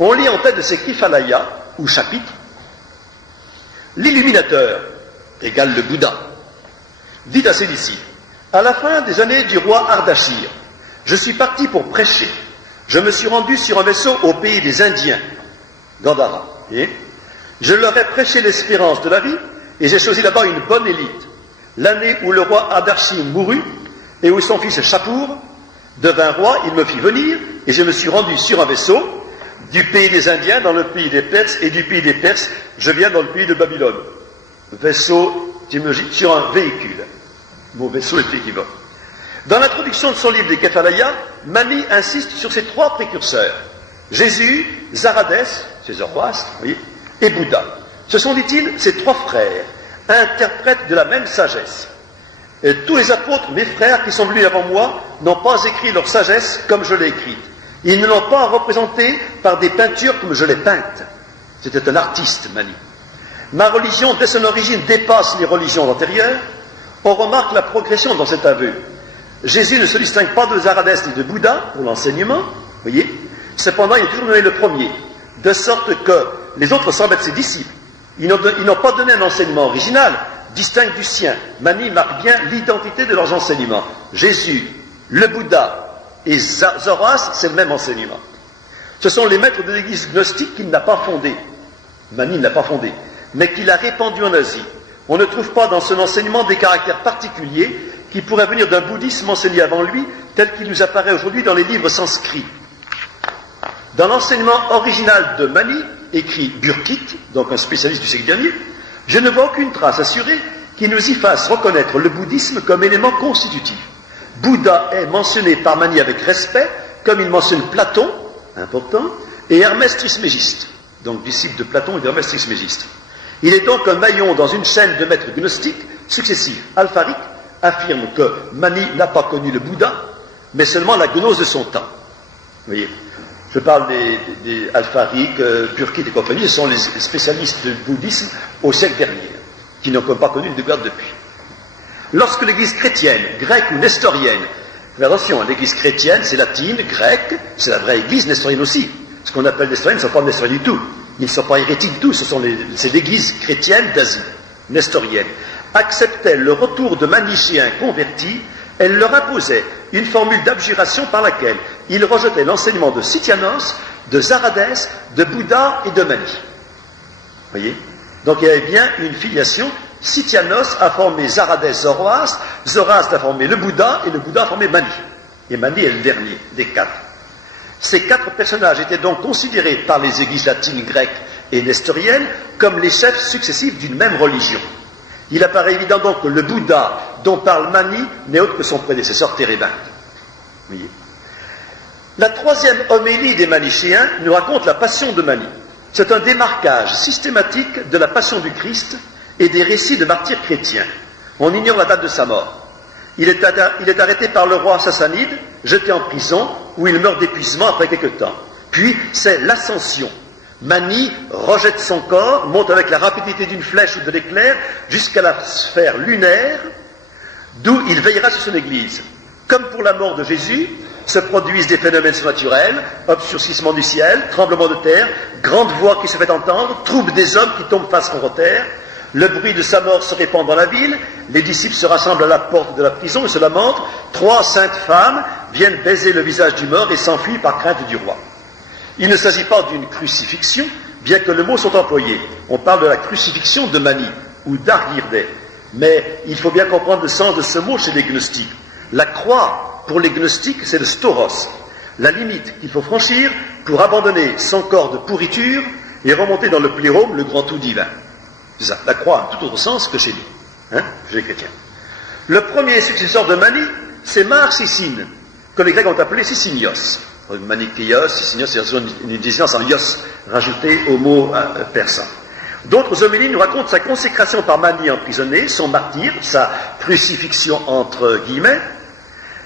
On lit en tête de ces Kifalaya, ou chapitres, l'illuminateur égale le Bouddha, dit à ses disciples, à la fin des années du roi Ardashir, je suis parti pour prêcher. Je me suis rendu sur un vaisseau au pays des Indiens, Gandhara. Et je leur ai prêché l'espérance de la vie et j'ai choisi là-bas une bonne élite. L'année où le roi Ardashir mourut et où son fils Shapur devint roi, il me fit venir et je me suis rendu sur un vaisseau du pays des Indiens dans le pays des Perses et du pays des Perses, je viens dans le pays de Babylone. Vaisseau, étymologique, sur un véhicule. Mon vaisseau est équivoque. Dans l'introduction de son livre des Kefalaya, Mani insiste sur ces trois précurseurs. Jésus, Zaradès, c'est Zoroastre, voyez, et Bouddha. Ce sont, dit-il, ces trois frères, interprètes de la même sagesse. Et tous les apôtres, mes frères qui sont venus avant moi, n'ont pas écrit leur sagesse comme je l'ai écrite. Ils ne l'ont pas représentée par des peintures comme je l'ai peinte. C'était un artiste, Mani. Ma religion, dès son origine, dépasse les religions antérieures. On remarque la progression dans cet aveu. Jésus ne se distingue pas de Zaradès ni de Bouddha pour l'enseignement, voyez. Cependant, il est toujours donné le premier, de sorte que les autres semblent être ses disciples. Ils n'ont pas donné un enseignement original, distinct du sien. Mani marque bien l'identité de leurs enseignements. Jésus, le Bouddha et Zoroastre, c'est le même enseignement. Ce sont les maîtres de l'église gnostique qu'il n'a pas fondé. Mani ne l'a pas fondé, mais qu'il a répandu en Asie. On ne trouve pas dans son enseignement des caractères particuliers qui pourraient venir d'un bouddhisme enseigné avant lui, tel qu'il nous apparaît aujourd'hui dans les livres sanscrits. Dans l'enseignement original de Mani, écrit Burkit, donc un spécialiste du siècle dernier, je ne vois aucune trace assurée qui nous y fasse reconnaître le bouddhisme comme élément constitutif. Bouddha est mentionné par Mani avec respect, comme il mentionne Platon, important, et Hermès Trismégiste, donc disciple de Platon et d'Hermès Trismégiste. Il est donc un maillon dans une chaîne de maîtres gnostiques successifs. Alpharique affirme que Mani n'a pas connu le Bouddha, mais seulement la gnose de son temps. Vous voyez, je parle des Alphariques, Burkit et compagnie, ce sont les spécialistes du bouddhisme au siècle dernier, qui n'ont pas connu le découverte depuis. Lorsque l'église chrétienne, grecque ou nestorienne, faites attention, l'église chrétienne, c'est latine, grecque, c'est la vraie église, nestorienne aussi. Ce qu'on appelle nestorienne, ne sont pas nestoriens du tout. Ils ne sont pas hérétiques du tout, c'est l'église chrétienne d'Asie, nestorienne. Acceptait le retour de manichéens convertis, elle leur imposait une formule d'abjuration par laquelle ils rejetaient l'enseignement de Sityanos, de Zaradès, de Bouddha et de Mani. Voyez ? Donc il y avait bien une filiation Sityanos a formé Zaradès Zoroastre, Zoroastre a formé le Bouddha, et le Bouddha a formé Mani. Et Mani est le dernier des 4. Ces 4 personnages étaient donc considérés par les églises latines, grecques et nestoriennes comme les chefs successifs d'une même religion. Il apparaît évident donc que le Bouddha dont parle Mani n'est autre que son prédécesseur Térébinthe. Voyez. La 3e homélie des Manichéens nous raconte la passion de Mani. C'est un démarquage systématique de la passion du Christ et des récits de martyrs chrétiens. On ignore la date de sa mort. Il est arrêté par le roi sassanide, jeté en prison, où il meurt d'épuisement après quelque temps. Puis, c'est l'ascension. Mani rejette son corps, monte avec la rapidité d'une flèche ou de l'éclair jusqu'à la sphère lunaire, d'où il veillera sur son église. Comme pour la mort de Jésus, se produisent des phénomènes surnaturels, obscurcissement du ciel, tremblement de terre, grande voix qui se fait entendre, trouble des hommes qui tombent face contre terre. Le bruit de sa mort se répand dans la ville, les disciples se rassemblent à la porte de la prison et se lamentent. 3 saintes femmes viennent baiser le visage du mort et s'enfuient par crainte du roi. Il ne s'agit pas d'une crucifixion, bien que le mot soit employé. On parle de la crucifixion de Mani, ou d'Argirday. Mais il faut bien comprendre le sens de ce mot chez les gnostiques. La croix, pour les gnostiques, c'est le stauros, la limite qu'il faut franchir pour abandonner son corps de pourriture et remonter dans le plérôme, le grand tout divin. C'est ça, la croix a un tout autre sens que chez nous, chez les chrétiens. Le premier successeur de Mani, c'est Mar-Sissine, que les Grecs ont appelé Sisinios. Manichéos, Sisinios, c'est une désinence en ios, rajoutée au mot persan. D'autres homélies nous racontent sa consécration par Mani emprisonné, son martyre, sa crucifixion entre guillemets.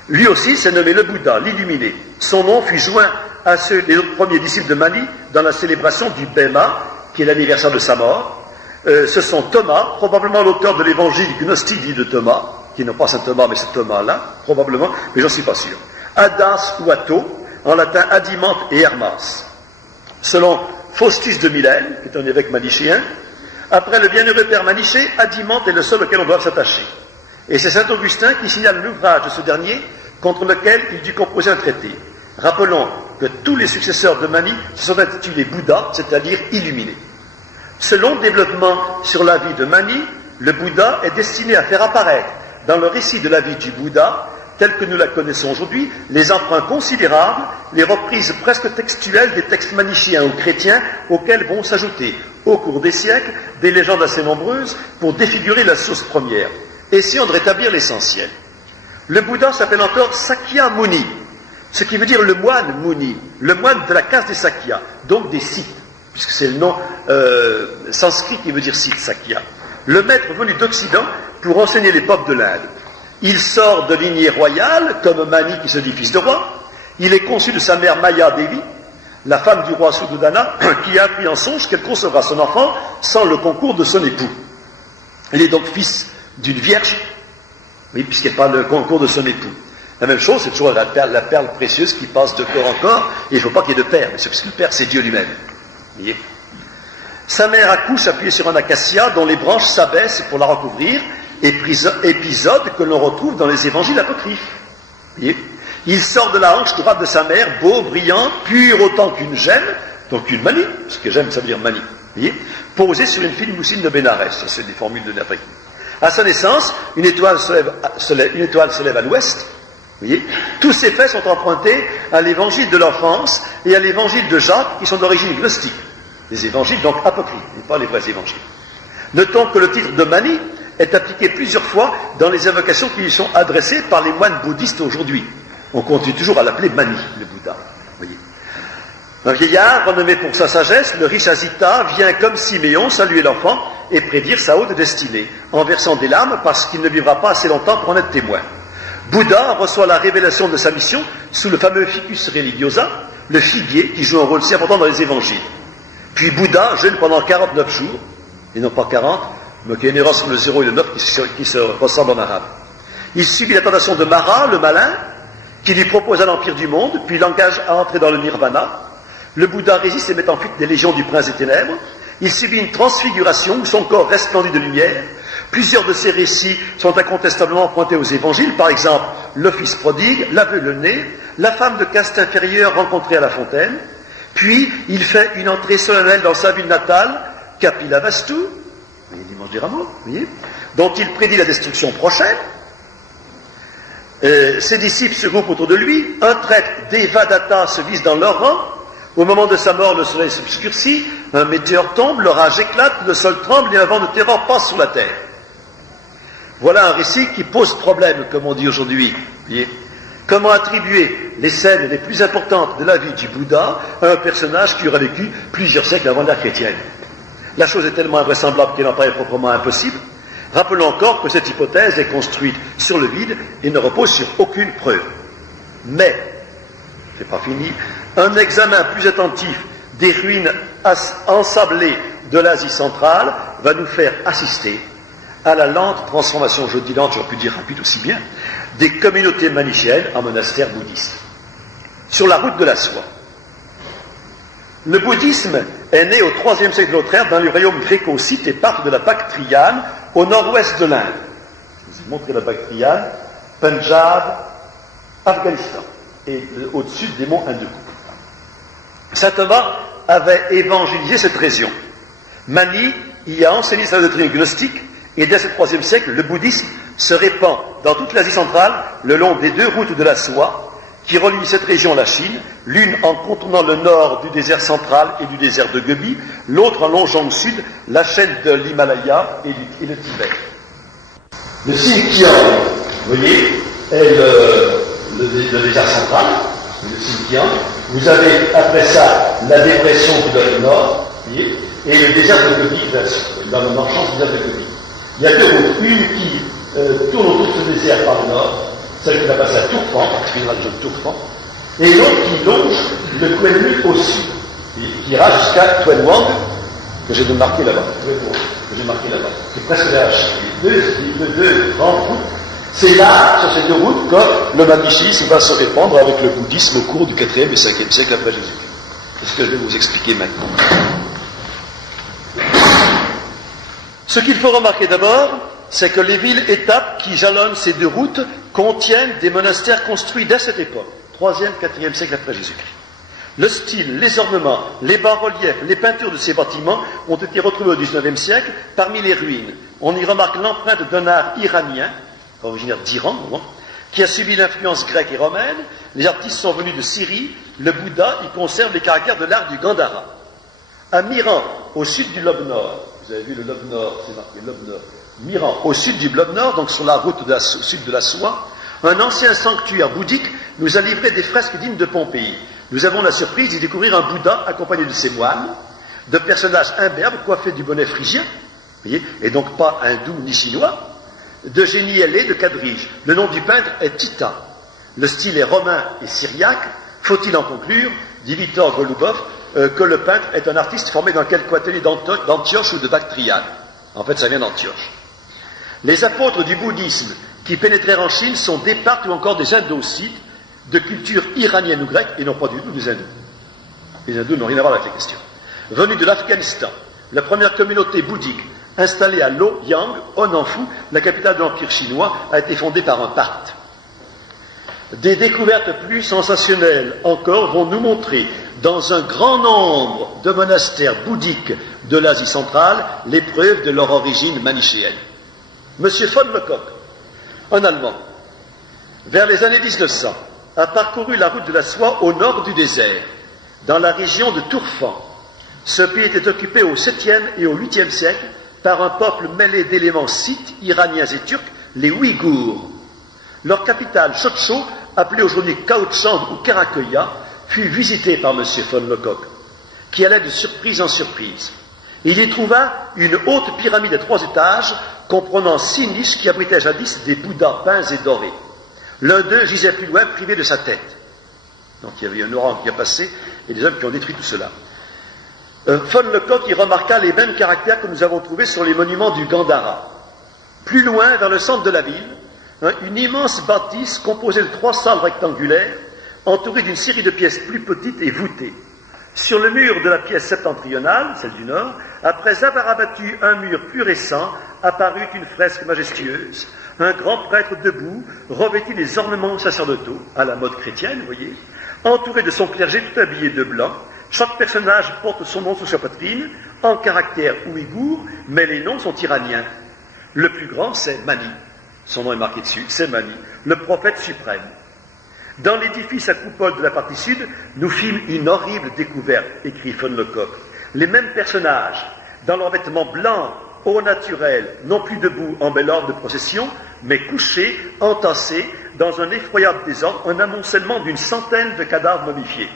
Lui aussi s'est nommé le Bouddha, l'illuminé. Son nom fut joint à ceux des autres premiers disciples de Mani dans la célébration du Bema, qui est l'anniversaire de sa mort. Ce sont Thomas, probablement l'auteur de l'évangile gnostique dit de Thomas, qui n'est pas Saint Thomas, mais c'est Thomas-là, probablement, mais j'en suis pas sûr. Adas ou Atho, en latin Adimante et Hermas. Selon Faustus de Mylène, qui est un évêque manichéen, après le bienheureux père Maniché, Adimante est le seul auquel on doit s'attacher. Et c'est saint Augustin qui signale l'ouvrage de ce dernier, contre lequel il dut composer un traité. Rappelons que tous les successeurs de Mani se sont intitulés Bouddha, c'est-à-dire illuminés. Ce long développement sur la vie de Mani, le Bouddha est destiné à faire apparaître dans le récit de la vie du Bouddha, tel que nous la connaissons aujourd'hui, les emprunts considérables, les reprises presque textuelles des textes manichéens ou chrétiens auxquels vont s'ajouter, au cours des siècles, des légendes assez nombreuses pour défigurer la source première. Essayons de rétablir l'essentiel. Le Bouddha s'appelle encore Sakya Muni, ce qui veut dire le moine Muni, le moine de la caste des Sakyas, donc des Scythes, puisque c'est le nom sanskrit qui veut dire Scythe, Sakya. Le maître venu d'Occident pour enseigner les peuples de l'Inde. Il sort de lignée royale, comme Mani qui se dit fils de roi. Il est conçu de sa mère Maya Devi, la femme du roi Suddhodana, qui a appris en songe qu'elle concevra son enfant sans le concours de son époux. Il est donc fils d'une vierge, oui, puisqu'il n'y a pas le concours de son époux. La même chose, c'est toujours la perle précieuse qui passe de corps en corps, et il ne faut pas qu'il y ait de père, puisque le père, c'est Dieu lui-même. Vous voyez ? Sa mère accouche appuyée sur un acacia dont les branches s'abaissent pour la recouvrir, épisode que l'on retrouve dans les évangiles apocryphes. Vous voyez ? Il sort de la hanche droite de sa mère, beau, brillant, pur autant qu'une gemme, donc une manie, parce que gemme ça veut dire manie, vous voyez, posée sur une fine moussine de Bénarès, ça c'est des formules de l'Afrique. À sa naissance, une étoile se lève à l'ouest, vous voyez. Tous ces faits sont empruntés à l'évangile de l'enfance et à l'évangile de Jacques, qui sont d'origine gnostique. Les évangiles donc apocryphes, et pas les vrais évangiles. Notons que le titre de Mani est appliqué plusieurs fois dans les invocations qui lui sont adressées par les moines bouddhistes aujourd'hui. On continue toujours à l'appeler Mani, le Bouddha. Voyez. Un vieillard, renommé pour sa sagesse, le riche Asita, vient comme Siméon saluer l'enfant et prédire sa haute destinée, en versant des larmes parce qu'il ne vivra pas assez longtemps pour en être témoin. Bouddha reçoit la révélation de sa mission sous le fameux ficus religiosa, le figuier qui joue un rôle si important dans les évangiles. Puis Bouddha jeûne pendant 49 jours, et non pas 40, mais qu'il y a une erreur sur le 0 et le 9 qui se ressemblent en arabe. Il subit la tentation de Mara, le malin, qui lui propose un empire du monde, puis l'engage à entrer dans le nirvana. Le Bouddha résiste et met en fuite des légions du prince des ténèbres. Il subit une transfiguration où son corps resplendit de lumière. Plusieurs de ces récits sont incontestablement empruntés aux évangiles, par exemple le fils prodigue, l'aveugle né, la femme de caste inférieure rencontrée à la fontaine. Puis il fait une entrée solennelle dans sa ville natale, Kapilavastu, voyez, dimanche des Rameaux, voyez, dont il prédit la destruction prochaine. Ses disciples se groupent autour de lui, un traître Devadatta se vise dans leur rang. Au moment de sa mort, le soleil s'obscurcit, un météore tombe, l'orage éclate, le sol tremble et un vent de terreur passe sur la terre. Voilà un récit qui pose problème, comme on dit aujourd'hui. Voyez, comment attribuer les scènes les plus importantes de la vie du Bouddha à un personnage qui aurait vécu plusieurs siècles avant l'ère chrétienne? La chose est tellement invraisemblable qu'elle en paraît proprement impossible. Rappelons encore que cette hypothèse est construite sur le vide et ne repose sur aucune preuve. Mais, c'est pas fini, un examen plus attentif des ruines ensablées de l'Asie centrale va nous faire assister à la lente transformation, je dis lente, j'aurais pu dire rapide aussi bien, des communautés manichéennes en monastères bouddhistes. Sur la route de la soie. Le bouddhisme est né au IIIe siècle de notre ère dans le royaume gréco-scythe et part de la Bactriane au nord-ouest de l'Inde. Je vous ai montré la Bactriane, Punjab, Afghanistan et au-dessus des monts Hindous. Saint Thomas avait évangélisé cette région. Mani y a enseigné sa doctrine gnostique et dès ce IIIe siècle, le bouddhisme se répand dans toute l'Asie centrale le long des deux routes de la soie qui relient cette région à la Chine, l'une en contournant le nord du désert central et du désert de Gobi, l'autre en longeant au sud la chaîne de l'Himalaya et le Tibet. Le Xinjiang, vous voyez, est le désert central, le Xinjiang. Vous avez après ça la dépression du nord, voyez, et le désert de Gobi, dans le nord-champ du désert de Gobi. Il y a deux routes, une qui tourne autour de ce désert par le nord, celle qui va passer à Tourfan, particulièrement la région de Tourfan, et l'autre qui longe le Kuen au sud, qui ira jusqu'à Tuen Wang, que j'ai marqué là-bas, c'est presque la deux grandes routes. C'est là, sur ces deux routes, que le manichéisme va se répandre avec le bouddhisme au cours du 4e et 5e siècle après Jésus-Christ. C'est ce que je vais vous expliquer maintenant. Ce qu'il faut remarquer d'abord, c'est que les villes-étapes qui jalonnent ces deux routes contiennent des monastères construits dès cette époque, 3e, 4e siècle après Jésus-Christ. Le style, les ornements, les bas-reliefs, les peintures de ces bâtiments ont été retrouvés au 19e siècle parmi les ruines. On y remarque l'empreinte d'un art iranien, originaire d'Iran, qui a subi l'influence grecque et romaine. Les artistes sont venus de Syrie. Le Bouddha y conserve les caractères de l'art du Gandhara. À Miran, au sud du lobe nord, vous avez vu le lobe nord, c'est marqué lobe nord. Miran, au sud du lobe nord, donc sur la route au sud de la soie, un ancien sanctuaire bouddhique nous a livré des fresques dignes de Pompéi. Nous avons la surprise d'y découvrir un Bouddha accompagné de ses moines, de personnages imberbes coiffés du bonnet phrygien, voyez, et donc pas hindou ni chinois, de génies ailés de quadriges. Le nom du peintre est Tita. Le style est romain et syriaque. Faut-il en conclure, dit Victor Golubov, que le peintre est un artiste formé dans quelque atelier d'Antioche ou de Bactriane. En fait, ça vient d'Antioche. Les apôtres du bouddhisme qui pénétrèrent en Chine sont des Parthes ou encore des Indocites de culture iranienne ou grecque et non pas du tout des hindous. Les hindous n'ont rien à voir avec les questions. Venus de l'Afghanistan, la première communauté bouddhique installée à Luoyang, au Nanfu, la capitale de l'Empire chinois, a été fondée par un Parthe. Des découvertes plus sensationnelles encore vont nous montrer dans un grand nombre de monastères bouddhiques de l'Asie centrale les preuves de leur origine manichéenne. Monsieur von Lecoq, un Allemand, vers les années 1900, a parcouru la route de la soie au nord du désert, dans la région de Tourfan. Ce pays était occupé au 7e et au 8e siècle par un peuple mêlé d'éléments scythes, iraniens et turcs, les Ouïghours. Leur capitale, Chotcho, appelée aujourd'hui Kaohsiung ou Karakoya, fut visitée par M. von Lecoq, qui allait de surprise en surprise. Il y trouva une haute pyramide à 3 étages, comprenant 6 niches qui abritaient jadis des bouddhas peints et dorés. L'un d'eux gisait plus loin, privé de sa tête. Donc il y avait un ouragan qui a passé et des hommes qui ont détruit tout cela. Von Lecoq y remarqua les mêmes caractères que nous avons trouvés sur les monuments du Gandhara. Plus loin, vers le centre de la ville, une immense bâtisse composée de 3 salles rectangulaires, entourée d'une série de pièces plus petites et voûtées. Sur le mur de la pièce septentrionale, celle du nord, après avoir abattu un mur plus récent, apparut une fresque majestueuse. Un grand prêtre debout, revêtit les ornements sacerdotaux, à la mode chrétienne, vous voyez, entouré de son clergé tout habillé de blanc, Chaque personnage porte son nom sur sa poitrine, en caractère ouïghour, mais les noms sont iraniens. Le plus grand, c'est Mani. Son nom est marqué dessus, c'est Mani, le prophète suprême. Dans l'édifice à coupole de la partie sud, nous fîmes une horrible découverte, écrit von Lecoq. Les mêmes personnages, dans leurs vêtements blancs, au naturel, non plus debout en bel ordre de procession, mais couchés, entassés, dans un effroyable désordre, un amoncellement d'une centaine de cadavres momifiés.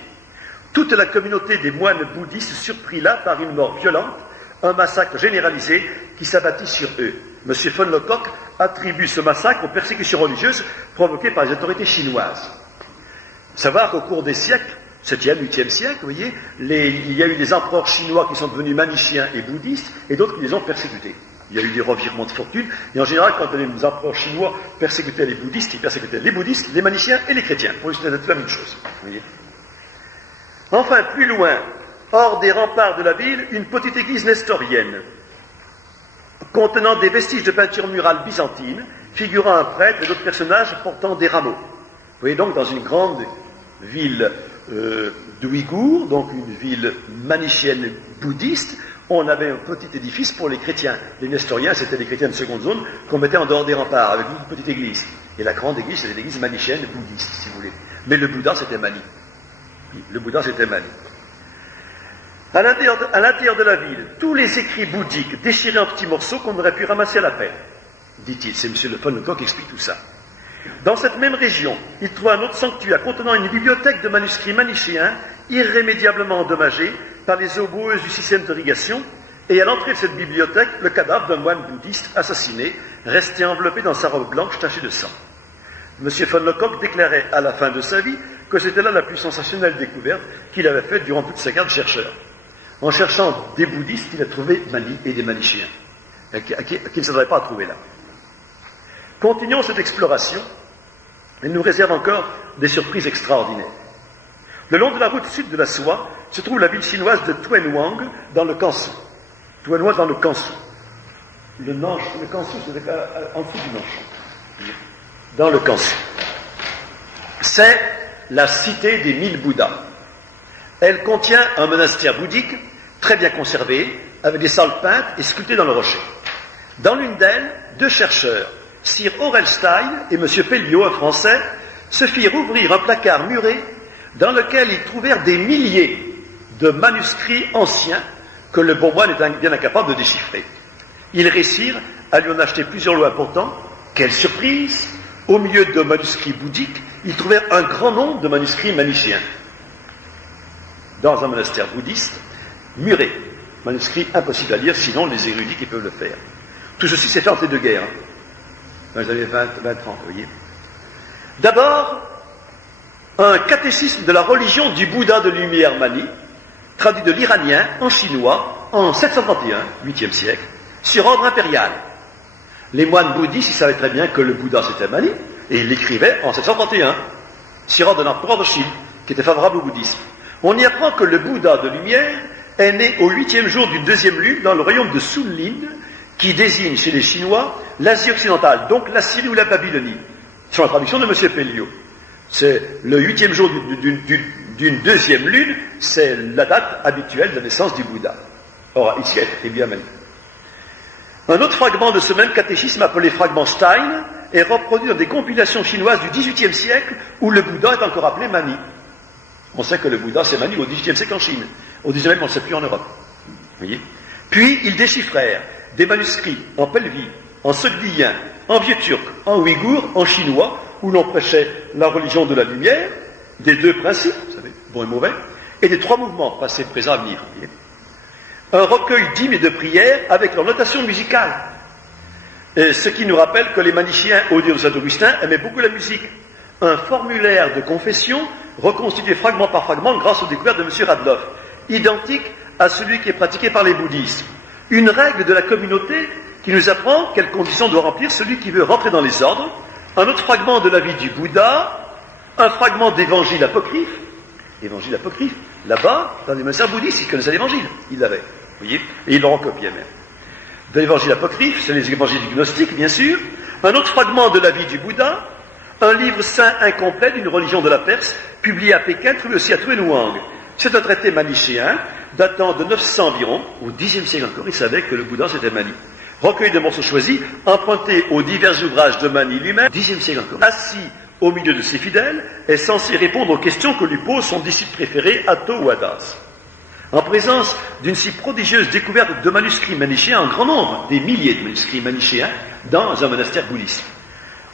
Toute la communauté des moines bouddhistes surprit là par une mort violente, un massacre généralisé qui s'abattit sur eux. M. von Lecoq attribue ce massacre aux persécutions religieuses provoquées par les autorités chinoises. Savoir qu'au cours des siècles, 7e, 8e siècle, vous voyez, il y a eu des empereurs chinois qui sont devenus manichéens et bouddhistes, et d'autres qui les ont persécutés. Il y a eu des revirements de fortune, et en général, quand les empereurs chinois persécutaient les bouddhistes, ils persécutaient les bouddhistes, les manichéens et les chrétiens. Pour eux, c'était la même chose. Vous voyez. Enfin, plus loin, hors des remparts de la ville, une petite église nestorienne, contenant des vestiges de peinture murale byzantine, figurant un prêtre et d'autres personnages portant des rameaux. Vous voyez donc, dans une grande ville d'Ouïghours, donc une ville manichéenne bouddhiste, on avait un petit édifice pour les chrétiens. Les nestoriens, c'était les chrétiens de seconde zone qu'on mettait en dehors des remparts, avec une petite église. Et la grande église, c'était l'église manichéenne bouddhiste, si vous voulez. Mais le Bouddha, c'était Mani. Le Bouddha, c'était Mani. À l'intérieur de la ville, tous les écrits bouddhiques déchirés en petits morceaux qu'on aurait pu ramasser à la pelle, dit-il. C'est M. von Lecoq qui explique tout ça. Dans cette même région, il trouva un autre sanctuaire contenant une bibliothèque de manuscrits manichéens irrémédiablement endommagés par les eaux boueuses du système d'irrigation, et à l'entrée de cette bibliothèque, le cadavre d'un moine bouddhiste assassiné, resté enveloppé dans sa robe blanche tachée de sang. M. von Lecoq déclarait à la fin de sa vie que c'était là la plus sensationnelle découverte qu'il avait faite durant toute sa carrière de chercheur. En cherchant des bouddhistes, il a trouvé Mani et des manichéens, qui ne s'attendait pas à trouver là. Continuons cette exploration. Elle nous réserve encore des surprises extraordinaires. Le long de la route sud de la soie se trouve la ville chinoise de Tuanhuang dans le Kansu. Tuanhuang dans le Kansu. Le Kansu, c'est en dessous du Nanshan. Dans le Kansu. C'est la cité des 1000 Bouddhas. Elle contient un monastère bouddhique très bien conservé, avec des salles peintes et sculptées dans le rocher. Dans l'une d'elles, deux chercheurs, Sir Orelstein et M. Pelliot, un Français, se firent ouvrir un placard muré dans lequel ils trouvèrent des milliers de manuscrits anciens que le bon moine était bien incapable de déchiffrer. Ils réussirent à lui en acheter plusieurs lots importants. Quelle surprise! Au milieu de manuscrits bouddhiques, ils trouvèrent un grand nombre de manuscrits manichéens. Dans un monastère bouddhiste, muré. Manuscrits impossibles à lire, sinon les érudits qui peuvent le faire. Tout ceci s'est fait entre les deux guerres. Dans les années 20-30, vous voyez. D'abord, un catéchisme de la religion du Bouddha de lumière Mani, traduit de l'iranien en chinois en 731, 8e siècle, sur ordre impérial. Les moines bouddhistes, ils savaient très bien que le Bouddha c'était Mani, et ils l'écrivaient en 731, sur ordre de l'empereur de Chine, qui était favorable au bouddhisme. On y apprend que le Bouddha de lumière est né au 8e jour d'une 2e lune dans le royaume de Sunlin, qui désigne chez les Chinois l'Asie occidentale, donc la Syrie ou la Babylonie, sur la traduction de M. Pelliot. C'est le 8e jour d'une 2e lune, c'est la date habituelle de la naissance du Bouddha. Or, ici, elle est bien Mani. Un autre fragment de ce même catéchisme, appelé fragment Stein, est reproduit dans des compilations chinoises du XVIIIe siècle, où le Bouddha est encore appelé Mani. On sait que le Bouddha, c'est Mani au XVIIIe siècle en Chine. Au XIXe, on ne sait plus en Europe. Vous voyez ? Puis, ils déchiffrèrent des manuscrits en pelvi, en sogdien, en vieux turc, en ouïghour, en chinois, où l'on prêchait la religion de la lumière, des deux principes, vous savez, bon et mauvais, et des trois mouvements, passé, présent, avenir. Vous voyez ? Un recueil d'hymnes et de prières avec leur notation musicale. Ce qui nous rappelle que les manichéens, au dire de Saint Augustin, aimaient beaucoup la musique. Un formulaire de confession reconstitué fragment par fragment grâce aux découvertes de M. Radloff, identique à celui qui est pratiqué par les bouddhistes. Une règle de la communauté qui nous apprend quelles conditions doit remplir celui qui veut rentrer dans les ordres, un autre fragment de la vie du Bouddha, un fragment d'évangile apocryphe, là-bas, dans les monastères bouddhistes, ils connaissaient l'évangile, ils l'avaient, vous voyez, et ils l'ont recopié même. De l'évangile apocryphe, c'est les évangiles gnostiques, bien sûr, un autre fragment de la vie du Bouddha, un livre saint incomplet d'une religion de la Perse, publié à Pékin, trouvé aussi à Tuanhuang. C'est un traité manichéen datant de 900 environ, au Xe siècle encore, il savait que le Bouddha c'était Mani. Recueil de morceaux choisis, empruntés aux divers ouvrages de Mani lui-même, Xe siècle encore, assis au milieu de ses fidèles, est censé répondre aux questions que lui pose son disciple préféré, Atto ou Hadas. En présence d'une si prodigieuse découverte de manuscrits manichéens en grand nombre, des milliers de manuscrits manichéens, dans un monastère bouddhiste.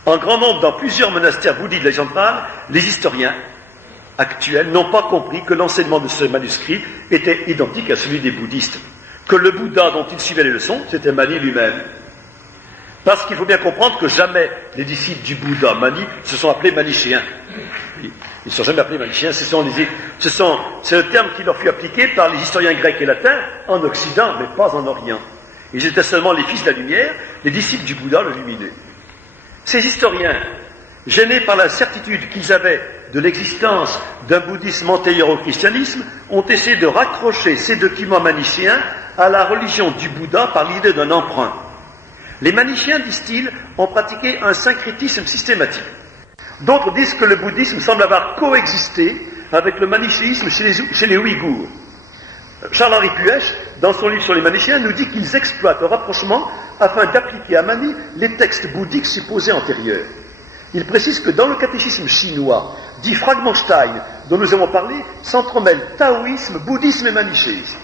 En grand nombre dans plusieurs monastères bouddhistes de l'Asie centrale, les historiens actuels n'ont pas compris que l'enseignement de ce manuscrit était identique à celui des bouddhistes, que le Bouddha dont ils suivaient les leçons, c'était Mani lui-même. Parce qu'il faut bien comprendre que jamais les disciples du Bouddha, Mani, se sont appelés manichéens. Ils ne sont jamais appelés manichéens, c'est le terme qui leur fut appliqué par les historiens grecs et latins en Occident, mais pas en Orient. Ils étaient seulement les fils de la lumière, les disciples du Bouddha, le lumineux. Ces historiens, gênés par la certitude qu'ils avaient de l'existence d'un bouddhisme antérieur au christianisme, ont essayé de raccrocher ces documents manichéens à la religion du Bouddha par l'idée d'un emprunt. Les manichéens, disent-ils, ont pratiqué un syncrétisme systématique. D'autres disent que le bouddhisme semble avoir coexisté avec le manichéisme chez les Ouïghours. Charles-Henri Puech, dans son livre sur les manichéens, nous dit qu'ils exploitent le rapprochement afin d'appliquer à Mani les textes bouddhiques supposés antérieurs. Il précise que dans le catéchisme chinois, dit Fragmenstein, dont nous avons parlé, s'entremêlent taoïsme, bouddhisme et manichéisme.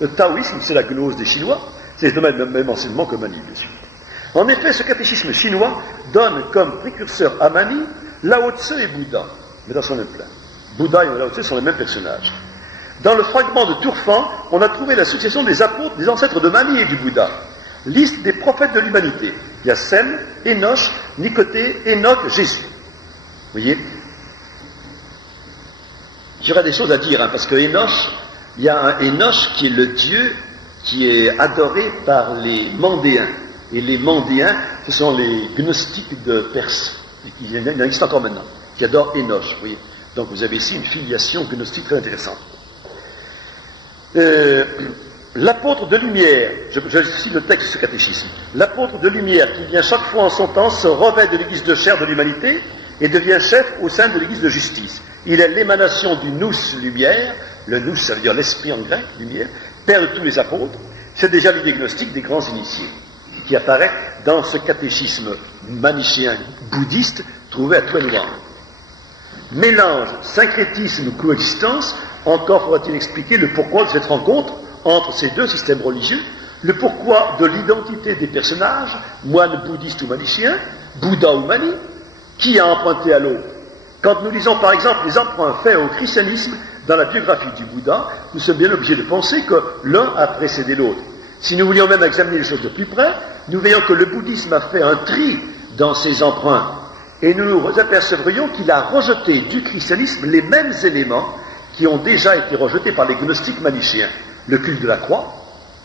Le taoïsme, c'est la gnose des Chinois, c'est le même enseignement que Mani, bien sûr. En effet, ce catéchisme chinois donne comme précurseur à Mani Lao Tse et Bouddha, mais dans son même plan. Bouddha et Lao Tse sont les mêmes personnages. Dans le fragment de Tourfan, on a trouvé la succession des apôtres, des ancêtres de Mani et du Bouddha. Liste des prophètes de l'humanité. Il y a Sem, Enoch, Nicotée, Enoch, Jésus. Vous voyez? J'aurais des choses à dire, parce que Enoch, il y a un Enoch qui est le dieu qui est adoré par les Mandéens. Et les Mandéens, ce sont les gnostiques de Perse. Il en existe encore maintenant, qui adorent Enoch. Vous voyez? Donc vous avez ici une filiation gnostique très intéressante. L'apôtre de lumière, je cite le texte de ce catéchisme, l'apôtre de lumière qui vient chaque fois en son temps se revêt de l'église de chair de l'humanité et devient chef au sein de l'église de justice. Il est l'émanation du nous lumière, le nous ça veut dire l'esprit en grec, lumière, père de tous les apôtres, c'est déjà l'idée gnostique des grands initiés, qui apparaît dans ce catéchisme manichéen bouddhiste trouvé à Tournoi. Mélange, syncrétisme ou coexistence, encore faudra-t-il expliquer le pourquoi de cette rencontre entre ces deux systèmes religieux, le pourquoi de l'identité des personnages, moines bouddhistes ou manichéens, Bouddha ou Mani, qui a emprunté à l'autre. Quand nous lisons par exemple les emprunts faits au christianisme dans la biographie du Bouddha, nous sommes bien obligés de penser que l'un a précédé l'autre. Si nous voulions même examiner les choses de plus près, nous voyons que le bouddhisme a fait un tri dans ses emprunts, et nous apercevrions qu'il a rejeté du christianisme les mêmes éléments qui ont déjà été rejetés par les gnostiques manichéens. Le culte de la croix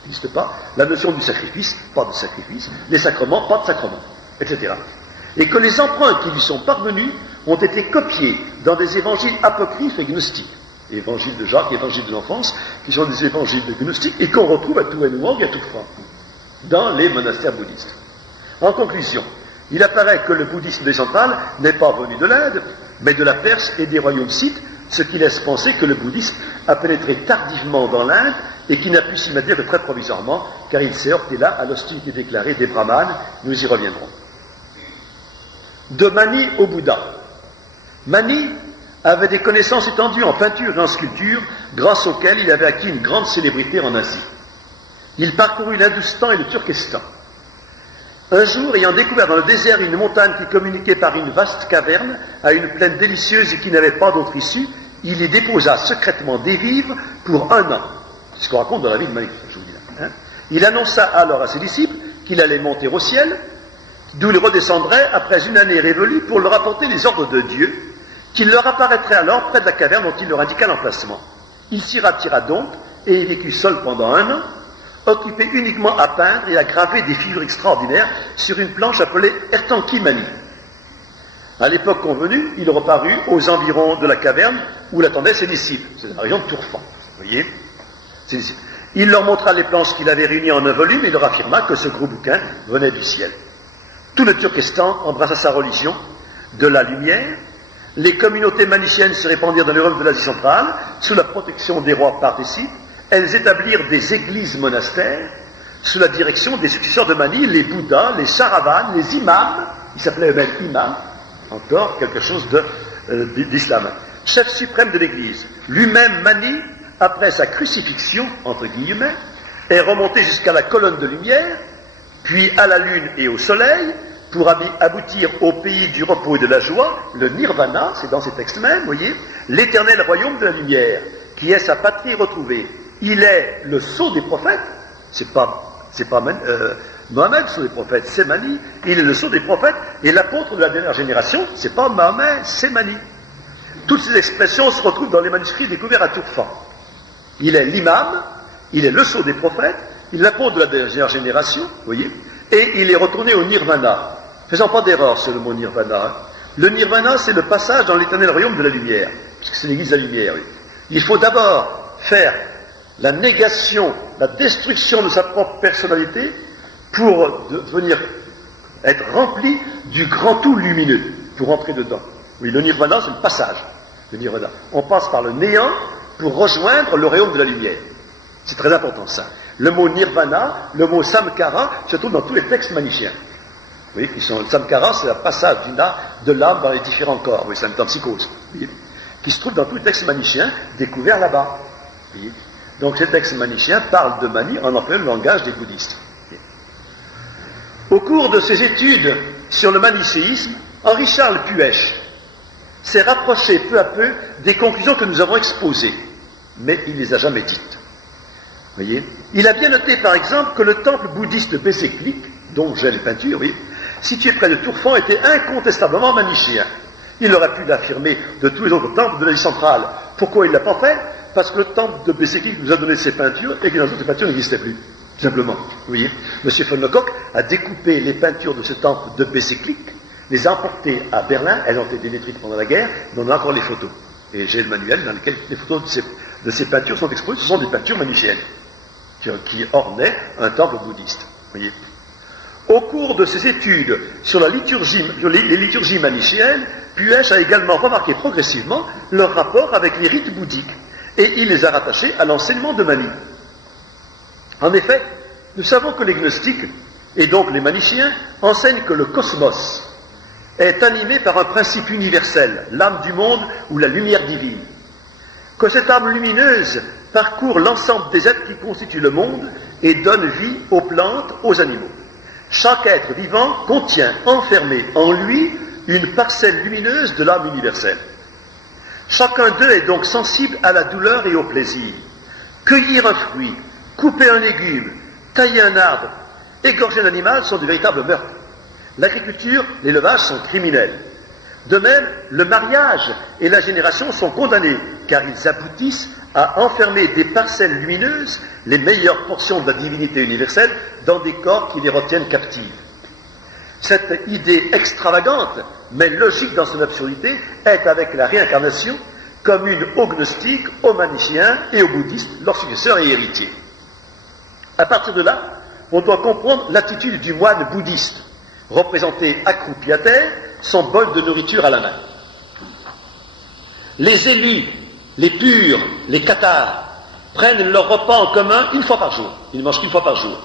n'existe pas, la notion du sacrifice, pas de sacrifice, les sacrements, pas de sacrements, etc. Et que les emprunts qui lui sont parvenus ont été copiés dans des évangiles apocryphes et gnostiques. Évangile de Jacques, évangile de l'enfance, qui sont des évangiles de gnostiques et qu'on retrouve à Touenouang et à Tourfan, dans les monastères bouddhistes. En conclusion, il apparaît que le bouddhisme décentral n'est pas venu de l'Inde, mais de la Perse et des royaumes scythes, ce qui laisse penser que le bouddhisme a pénétré tardivement dans l'Inde et qui n'a pu s'y maintenir que très provisoirement, car il s'est heurté là à l'hostilité déclarée des brahmanes. Nous y reviendrons. De Mani au Bouddha. Mani avait des connaissances étendues en peinture et en sculpture, grâce auxquelles il avait acquis une grande célébrité en Asie. Il parcourut l'Hindustan et le Turkestan. Un jour, ayant découvert dans le désert une montagne qui communiquait par une vaste caverne à une plaine délicieuse et qui n'avait pas d'autre issue, il y déposa secrètement des vivres pour 1 an. C'est ce qu'on raconte dans la vie de Mani, je vous dis là. Il annonça alors à ses disciples qu'il allait monter au ciel, d'où il redescendrait après une année révolue pour leur apporter les ordres de Dieu, qu'il leur apparaîtrait alors près de la caverne dont il leur indiqua l'emplacement. Il s'y retira donc et y vécut seul pendant 1 an, occupé uniquement à peindre et à graver des figures extraordinaires sur une planche appelée Ertanki Mani. À l'époque convenue, il reparut aux environs de la caverne où l'attendaient ses disciples. C'est la région de Tourfan, vous voyez, ses disciples. Il leur montra les planches qu'il avait réunies en un volume et leur affirma que ce gros bouquin venait du ciel. Tout le Turkestan embrassa sa religion de la lumière, Les communautés maniciennes se répandirent dans l'Europe de l'Asie centrale, sous la protection des rois parthécides. Elles établirent des églises monastères, sous la direction des successeurs de Mani, les Bouddhas, les Saravanes, les imams, ils s'appelaient eux-mêmes imams, encore quelque chose d'islam. Chef suprême de l'Église, lui-même Mani, après sa crucifixion, entre guillemets, est remonté jusqu'à la colonne de lumière, puis à la lune et au soleil, pour aboutir au pays du repos et de la joie, le nirvana, c'est dans ces textes mêmes, vous voyez, l'éternel royaume de la lumière, qui est sa patrie retrouvée. Il est le sceau des prophètes, c'est pas Mohammed, le sceau des prophètes, c'est Mani, il est le sceau des prophètes, et l'apôtre de la dernière génération, c'est pas Mohammed, c'est Mani. Toutes ces expressions se retrouvent dans les manuscrits découverts à Tourfan. Il est l'imam, il est le sceau des prophètes, il est l'apôtre de la dernière génération, vous voyez, et il est retourné au nirvana. Faisant pas d'erreur sur le mot nirvana. Le nirvana, c'est le passage dans l'éternel royaume de la lumière, puisque c'est l'église de la lumière. Oui. Il faut d'abord faire la négation, la destruction de sa propre personnalité pour devenir être rempli du grand tout lumineux, pour entrer dedans. Oui, le nirvana, c'est le passage. Le nirvana. On passe par le néant pour rejoindre le royaume de la lumière. C'est très important ça. Le mot nirvana, le mot samkara, se trouve dans tous les textes maniciens. Oui, le samkara, c'est le passage de l'âme dans les différents corps. Oui, c'est une psychose. Oui, qui se trouve dans tous les textes maniciens découverts là-bas. Oui. Donc ces textes maniciens parlent de Mani en employant le langage des bouddhistes. Oui. Au cours de ses études sur le manichéisme, Henri-Charles Puech s'est rapproché peu à peu des conclusions que nous avons exposées, mais il ne les a jamais dites. Voyez, il a bien noté par exemple que le temple bouddhiste de Bézéklik, dont j'ai les peintures, oui, situé près de Tourfan, était incontestablement manichéen. Il aurait pu l'affirmer de tous les autres temples de l'Asie centrale. Pourquoi il ne l'a pas fait? Parce que le temple de Bézéklik nous a donné ses peintures et que les autres peintures n'existaient plus. Simplement. Vous voyez, M. von Lecoq a découpé les peintures de ce temple de Bézéklik, les a emportées à Berlin, elles ont été détruites pendant la guerre, mais on a encore les photos. Et j'ai le manuel dans lequel les photos de ces peintures sont exposées. Ce sont des peintures manichéennes qui ornaient un temple bouddhiste. Vous voyez. Au cours de ses études sur les liturgies manichéennes, Puech a également remarqué progressivement leur rapport avec les rites bouddhiques, et il les a rattachés à l'enseignement de Mani. En effet, nous savons que les gnostiques, et donc les manichéens, enseignent que le cosmos est animé par un principe universel, l'âme du monde ou la lumière divine, que cette âme lumineuse parcourt l'ensemble des êtres qui constituent le monde et donne vie aux plantes, aux animaux. Chaque être vivant contient, enfermé en lui, une parcelle lumineuse de l'âme universelle. Chacun d'eux est donc sensible à la douleur et au plaisir. Cueillir un fruit, couper un légume, tailler un arbre, égorger un animal sont de véritables meurtres. L'agriculture, l'élevage sont criminels. De même, le mariage et la génération sont condamnés, car ils aboutissent à enfermer des parcelles lumineuses, les meilleures portions de la divinité universelle, dans des corps qui les retiennent captives. Cette idée extravagante, mais logique dans son absurdité, est avec la réincarnation commune aux gnostiques, aux manichéens et aux bouddhistes, leurs successeurs et héritiers. À partir de là, on doit comprendre l'attitude du moine bouddhiste, représenté accroupi à terre, son bol de nourriture à la main. Les élus, les purs, les cathares, prennent leur repas en commun une fois par jour. Ils ne mangent qu'une fois par jour,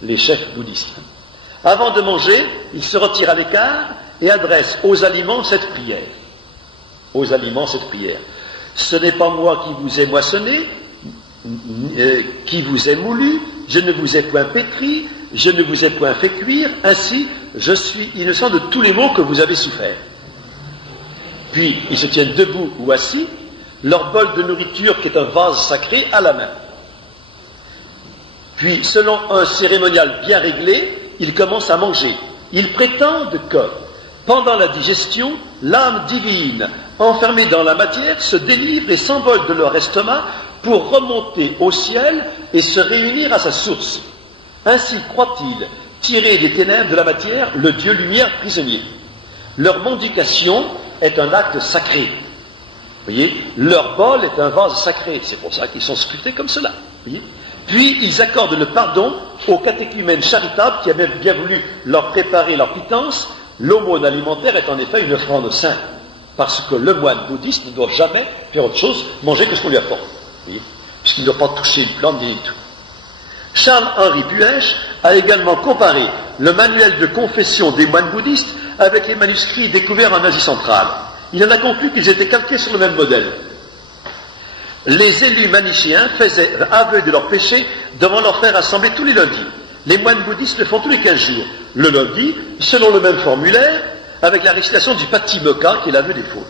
les chefs bouddhistes. Avant de manger, ils se retirent à l'écart et adressent aux aliments cette prière. Aux aliments cette prière. Ce n'est pas moi qui vous ai moissonné, qui vous ai moulu, je ne vous ai point pétri, je ne vous ai point fait cuire, ainsi je suis innocent de tous les maux que vous avez soufferts. Puis ils se tiennent debout ou assis, leur bol de nourriture qui est un vase sacré à la main. Puis, selon un cérémonial bien réglé, ils commencent à manger. Ils prétendent que, pendant la digestion, l'âme divine, enfermée dans la matière, se délivre et s'envole de leur estomac pour remonter au ciel et se réunir à sa source. Ainsi croient-ils tirer des ténèbres de la matière le Dieu lumière prisonnier. Leur mendication est un acte sacré. Vous voyez, leur bol est un vase sacré. C'est pour ça qu'ils sont sculptés comme cela. Vous voyez. Puis ils accordent le pardon aux catéchumènes charitables qui avaient bien voulu leur préparer leur pitance. L'aumône alimentaire est en effet une offrande sainte. parce que le moine bouddhiste ne doit jamais faire autre chose, manger que ce qu'on lui apporte, puisqu'il ne doit pas toucher une plante ni tout. Charles-Henri Puech a également comparé le manuel de confession des moines bouddhistes avec les manuscrits découverts en Asie centrale. Il en a conclu qu'ils étaient calqués sur le même modèle. Les élus manichéens faisaient aveu de leurs péchés devant leurs frères assemblés tous les lundis. Les moines bouddhistes le font tous les 15 jours. Le lundi, selon le même formulaire, avec la récitation du Patimokkha, qui est l'aveu des fautes.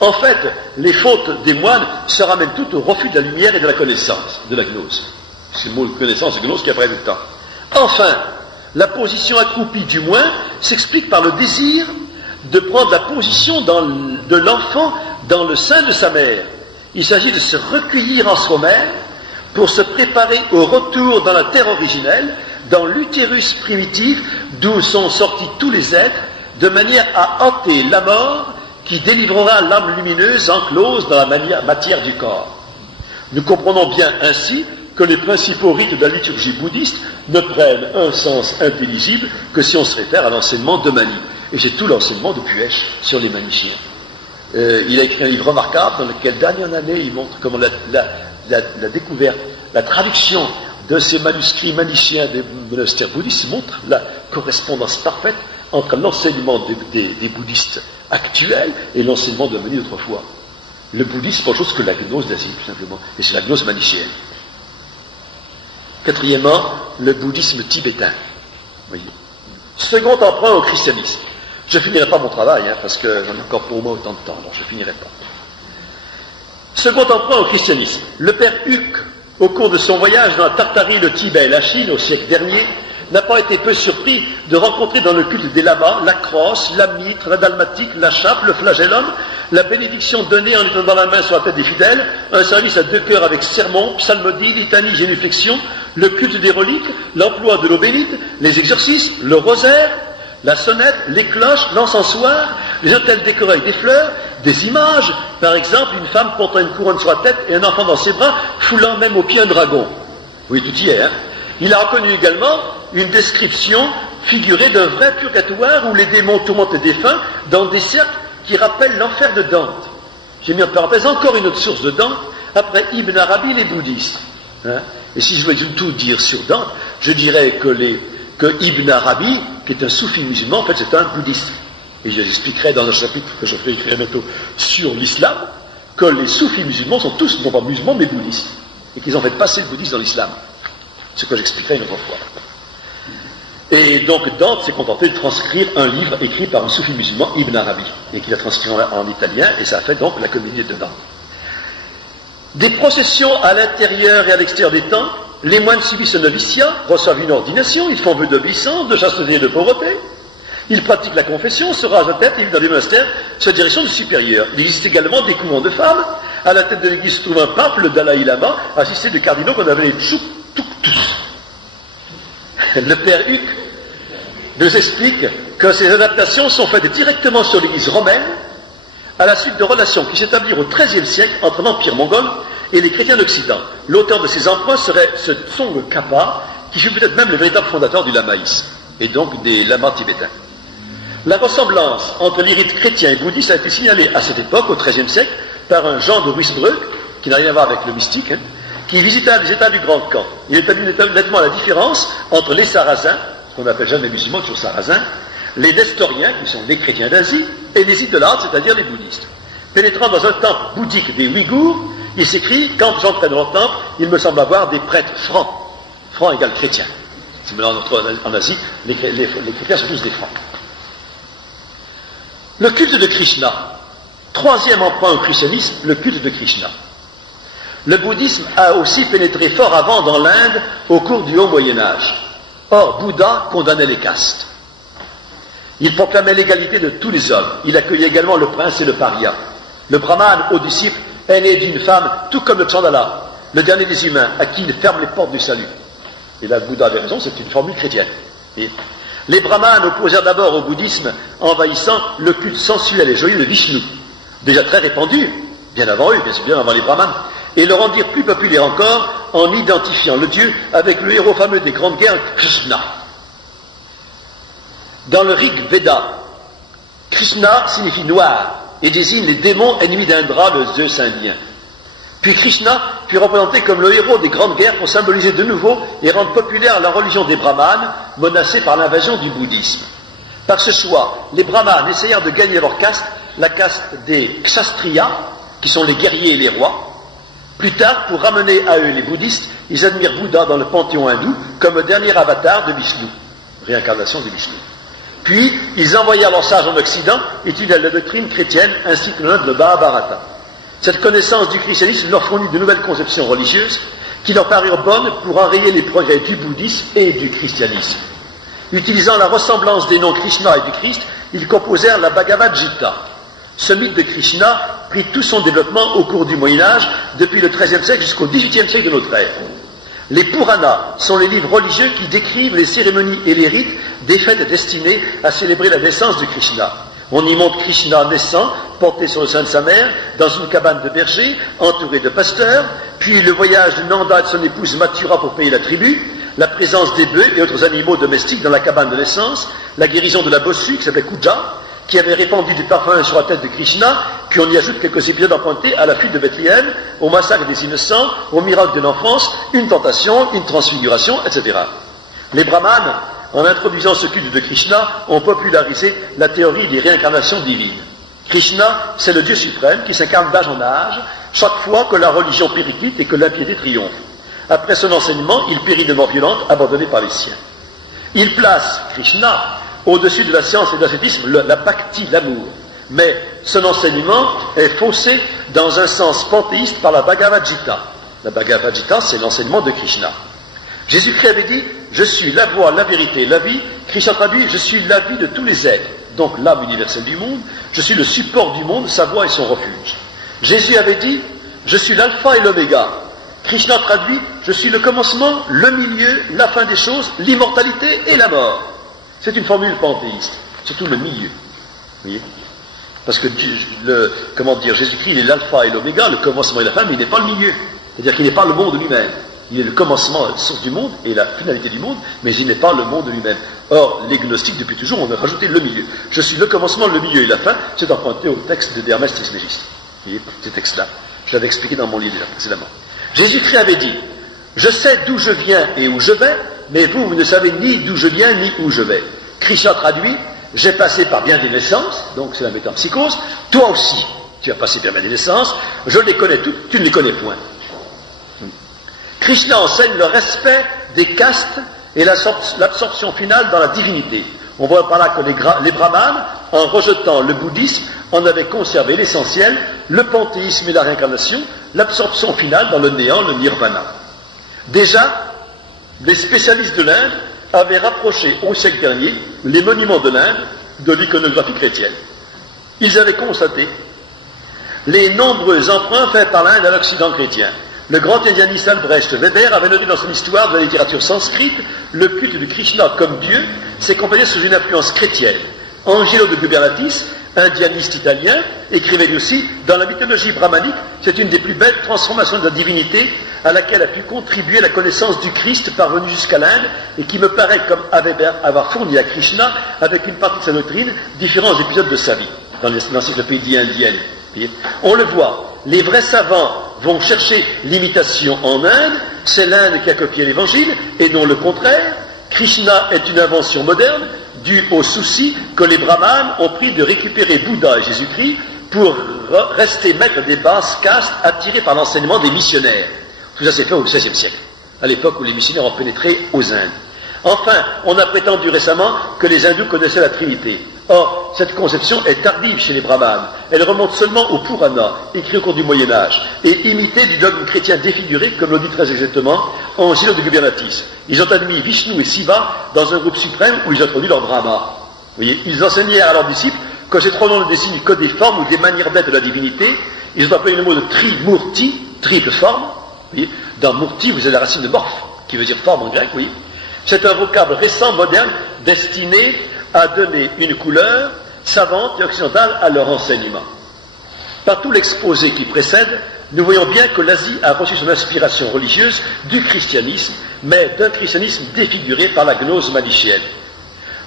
En fait, les fautes des moines se ramènent toutes au refus de la lumière et de la connaissance, de la gnose. C'est le mot connaissance et gnose qui apparaît tout le temps. Enfin, la position accroupie du moins s'explique par le désir de prendre la position de l'enfant dans le sein de sa mère. Il s'agit de se recueillir en soi-même pour se préparer au retour dans la terre originelle, dans l'utérus primitif d'où sont sortis tous les êtres, de manière à ôter la mort qui délivrera l'âme lumineuse enclose dans la matière du corps. Nous comprenons bien ainsi que les principaux rites de la liturgie bouddhiste ne prennent un sens intelligible que si on se réfère à l'enseignement de Mani. Et c'est tout l'enseignement de Puech sur les manichéens. Il a écrit un livre remarquable dans lequel, d'année en année, il montre comment la découverte, la traduction de ces manuscrits manichéens des monastères bouddhistes montre la correspondance parfaite entre l'enseignement des bouddhistes actuels et l'enseignement de Mani d'autrefois. Le bouddhisme, c'est pas autre chose que la gnose d'Asie, tout simplement. Et c'est la gnose manichéenne. Quatrièmement, le bouddhisme tibétain. Voyez. Second emprunt au christianisme. Je ne finirai pas mon travail, parce que j'en ai encore pour moi autant de temps, alors je ne finirai pas. Second emprunt au christianisme. Le père Huc, au cours de son voyage dans la Tartarie, le Tibet et la Chine au siècle dernier, n'a pas été peu surpris de rencontrer dans le culte des lamas la crosse, la mitre, la dalmatique, la chape, le flagellum, la bénédiction donnée en étendant la main sur la tête des fidèles, un service à 2 chœurs avec sermon, psalmodie, litanie, génuflexion, le culte des reliques, l'emploi de l'eau bénite, les exorcismes, le rosaire, la sonnette, les cloches, l'encensoir, les autels décorés avec des fleurs, des images, par exemple une femme portant une couronne sur la tête et un enfant dans ses bras, foulant même aux pieds un dragon. Oui, tout y est, Il a reconnu également une description figurée d'un vrai purgatoire où les démons tourmentent les défunts dans des cercles qui rappellent l'enfer de Dante. J'ai mis en parenthèse encore une autre source de Dante, après Ibn Arabi, les bouddhistes. Et si je voulais tout dire sur Dante, je dirais que Ibn Arabi, qui est un soufi musulman, en fait c'est un bouddhiste. Et je l'expliquerai dans un chapitre que je ferai écrire bientôt sur l'islam, que les soufis musulmans sont tous, non pas musulmans, mais bouddhistes. Et qu'ils ont fait passer le bouddhisme dans l'islam. Ce que j'expliquerai une autre fois. Et donc Dante s'est contenté de transcrire un livre écrit par un soufi musulman, Ibn Arabi, et qu'il a transcrit en italien, et ça a fait donc la comédie de Dante. Des processions à l'intérieur et à l'extérieur des temples, les moines subissent un noviciat, reçoivent une ordination, ils font vœu d'obéissance, de chasteté et de pauvreté, ils pratiquent la confession, se rasent la tête et vivent dans des monastères sous la direction du supérieur. Il existe également des couvents de femmes. À la tête de l'église se trouve un pape, le Dalai Lama, assisté de cardinaux qu'on appelle les Tchouktous. Le père Huc nous explique que ces adaptations sont faites directement sur l'église romaine à la suite de relations qui s'établirent au XIIIe siècle entre l'Empire mongol et les chrétiens d'Occident. L'auteur de ces emprunts serait ce Tsong Khapa, qui fut peut-être même le véritable fondateur du lamaïsme, et donc des lamas tibétains. La ressemblance entre les rites chrétiens et bouddhistes a été signalée à cette époque, au XIIIe siècle, par un Jean de Ruysbroek, qui n'a rien à voir avec le mystique, qui visita les États du Grand Khan. Il établit nettement la différence entre les Sarrasins, ce qu'on n'appelle jamais musulmans, toujours Sarrasins, les Nestoriens, qui sont les chrétiens d'Asie, et les idolâtres, c'est-à-dire les bouddhistes. Pénétrant dans un temple bouddhique des Ouïghours, il s'écrit, quand j'entrais dans leur temple, il me semble avoir des prêtres francs. Francs égale chrétiens. En Asie, les chrétiens sont tous des francs. Le culte de Krishna. Troisième emprunt au christianisme, le culte de Krishna. Le bouddhisme a aussi pénétré fort avant dans l'Inde au cours du Haut Moyen-Âge. Or, Bouddha condamnait les castes. Il proclamait l'égalité de tous les hommes. Il accueillait également le prince et le paria. Le brahmane, haut disciple, est né d'une femme, tout comme le Chandala, le dernier des humains, à qui il ferme les portes du salut. Et là, Bouddha avait raison, c'est une formule chrétienne. Et les brahmanes opposèrent d'abord au bouddhisme, envahissant le culte sensuel et joyeux de Vishnu, déjà très répandu, bien avant eux, bien avant les brahmanes, et le rendirent plus populaire encore en identifiant le dieu avec le héros fameux des grandes guerres, Krishna. Dans le Rig Veda, Krishna signifie noir, et désigne les démons ennemis d'Indra, le Zeus indien. Puis Krishna fut représenté comme le héros des grandes guerres pour symboliser de nouveau et rendre populaire la religion des brahmanes, menacée par l'invasion du bouddhisme. Par ce choix, les brahmanes essayèrent de gagner leur caste, la caste des kshatriyas, qui sont les guerriers et les rois. Plus tard, pour ramener à eux les bouddhistes, ils admirent Bouddha dans le panthéon hindou comme dernier avatar de Vishnu, réincarnation de Vishnu. Puis, ils envoyèrent leurs sages en Occident étudier la doctrine chrétienne ainsi que le Mahabharata. Cette connaissance du christianisme leur fournit de nouvelles conceptions religieuses qui leur parurent bonnes pour enrayer les progrès du bouddhisme et du christianisme. Utilisant la ressemblance des noms Krishna et du Christ, ils composèrent la Bhagavad Gita. Ce mythe de Krishna prit tout son développement au cours du Moyen-Âge, depuis le XIIIe siècle jusqu'au XVIIIe siècle de notre ère. Les Puranas sont les livres religieux qui décrivent les cérémonies et les rites des fêtes destinées à célébrer la naissance de Krishna. On y montre Krishna naissant, porté sur le sein de sa mère, dans une cabane de berger, entouré de pasteurs, puis le voyage de Nanda et de son épouse Mathura pour payer la tribu, la présence des bœufs et autres animaux domestiques dans la cabane de naissance, la guérison de la bossue qui s'appelait Kuja, qui avait répandu du parfum sur la tête de Krishna, puis on y ajoute quelques épisodes empruntés à la fuite de Bethléem, au massacre des innocents, au miracle de l'enfance, une tentation, une transfiguration, etc. Les brahmanes, en introduisant ce culte de Krishna, ont popularisé la théorie des réincarnations divines. Krishna, c'est le Dieu suprême qui s'incarne d'âge en âge, chaque fois que la religion périclite et que l'impiété triomphe. Après son enseignement, il périt de mort violente, abandonné par les siens. Il place Krishna au-dessus de la science et de l'ascétisme, la bhakti, l'amour. Mais son enseignement est faussé dans un sens panthéiste par la Bhagavad Gita. La Bhagavad Gita, c'est l'enseignement de Krishna. Jésus-Christ avait dit « Je suis la voie, la vérité, la vie ». Krishna traduit « Je suis la vie de tous les êtres », donc l'âme universelle du monde. Je suis le support du monde, sa voie et son refuge. Jésus avait dit « Je suis l'alpha et l'oméga ». Krishna traduit « Je suis le commencement, le milieu, la fin des choses, l'immortalité et la mort ». C'est une formule panthéiste, surtout le milieu. Vous voyez ? Parce que, Jésus-Christ, il est l'alpha et l'oméga, le commencement et la fin, mais il n'est pas le milieu. C'est-à-dire qu'il n'est pas le monde lui-même. Il est le commencement, la source du monde et la finalité du monde, mais il n'est pas le monde lui-même. Or, les gnostiques, depuis toujours, ont rajouté le milieu. Je suis le commencement, le milieu et la fin, c'est emprunté au texte de Hermès Trismégiste. Vous voyez, ces textes-là. Je l'avais expliqué dans mon livre déjà précédemment. Jésus-Christ avait dit, je sais d'où je viens et où je vais, mais vous ne savez ni d'où je viens ni où je vais. Krishna traduit, j'ai passé par bien des naissances, donc c'est la métempsychose, toi aussi, tu as passé par bien des naissances, je les connais toutes, tu ne les connais point. Krishna enseigne le respect des castes et l'absorption finale dans la divinité. On voit par là que les brahmanes, en rejetant le bouddhisme, en avaient conservé l'essentiel, le panthéisme et la réincarnation, l'absorption finale dans le néant, le nirvana. Déjà, les spécialistes de l'Inde avaient rapproché au siècle dernier les monuments de l'Inde de l'iconographie chrétienne. Ils avaient constaté les nombreux emprunts faits par l'Inde à l'Occident chrétien. Le grand indianiste Albrecht Weber avait noté dans son histoire de la littérature sanskrite le culte de Krishna comme Dieu s'est compagné sous une influence chrétienne. Angelo de Gubernatis, indianiste italien, écrivait lui aussi « Dans la mythologie brahmanique, c'est une des plus belles transformations de la divinité à laquelle a pu contribuer la connaissance du Christ parvenu jusqu'à l'Inde et qui me paraît comme avoir fourni à Krishna, avec une partie de sa doctrine, différents épisodes de sa vie. » Dans l'encyclopédie indienne. On le voit, les vrais savants vont chercher l'imitation en Inde, c'est l'Inde qui a copié l'évangile, et non le contraire. Krishna est une invention moderne, due au souci que les brahmanes ont pris de récupérer Bouddha et Jésus-Christ pour rester maîtres des basses castes attirés par l'enseignement des missionnaires. Tout ça s'est fait au XVIe siècle, à l'époque où les missionnaires ont pénétré aux Indes. Enfin, on a prétendu récemment que les hindous connaissaient la Trinité. Or, cette conception est tardive chez les brahmanes. Elle remonte seulement au Purana, écrit au cours du Moyen-Âge, et imitée du dogme chrétien défiguré, comme le dit très exactement Angelo de Gubernatis. Ils ont admis Vishnu et Shiva dans un groupe suprême où ils ont introduit leur Brahma. Vous voyez, ils enseignaient à leurs disciples que ces trois noms ne désignent que des formes ou des manières d'être de la divinité. Ils ont appelé le mot de Trimurti, triple forme. Vous voyez, dans Murti, vous avez la racine de morphe, qui veut dire forme en grec, oui. C'est un vocable récent, moderne, destiné à donner une couleur savante et occidentale à leur enseignement. Par tout l'exposé qui précède, nous voyons bien que l'Asie a reçu son inspiration religieuse du christianisme, mais d'un christianisme défiguré par la gnose manichéenne.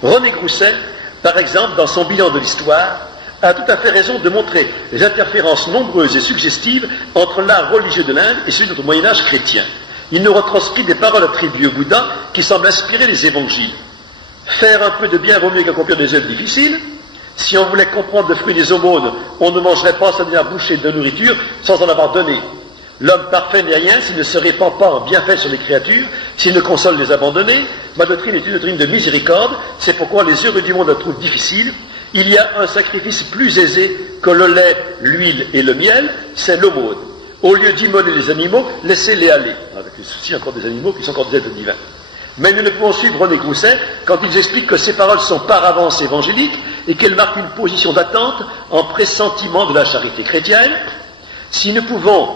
René Grousset, par exemple, dans son bilan de l'histoire, a tout à fait raison de montrer les interférences nombreuses et suggestives entre l'art religieux de l'Inde et celui de notre Moyen-Âge chrétien. Il nous retranscrit des paroles attribuées au Bouddha qui semblent inspirer les évangiles. Faire un peu de bien vaut mieux qu'accomplir des œuvres difficiles. Si on voulait comprendre le fruit des aumônes, on ne mangerait pas sa dernière bouchée de nourriture sans en avoir donné. L'homme parfait n'est rien s'il ne se répand pas en bienfait sur les créatures, s'il ne console les abandonnés. Ma doctrine est une doctrine de miséricorde, c'est pourquoi les heureux du monde la trouvent difficile. Il y a un sacrifice plus aisé que le lait, l'huile et le miel, c'est l'aumône. Au lieu d'immoler les animaux, laissez-les aller. Avec le souci encore des animaux qui sont encore des êtres divins. Mais nous ne pouvons suivre René Grousset quand ils expliquent que ces paroles sont par avance évangéliques et qu'elles marquent une position d'attente en pressentiment de la charité chrétienne. Si nous pouvons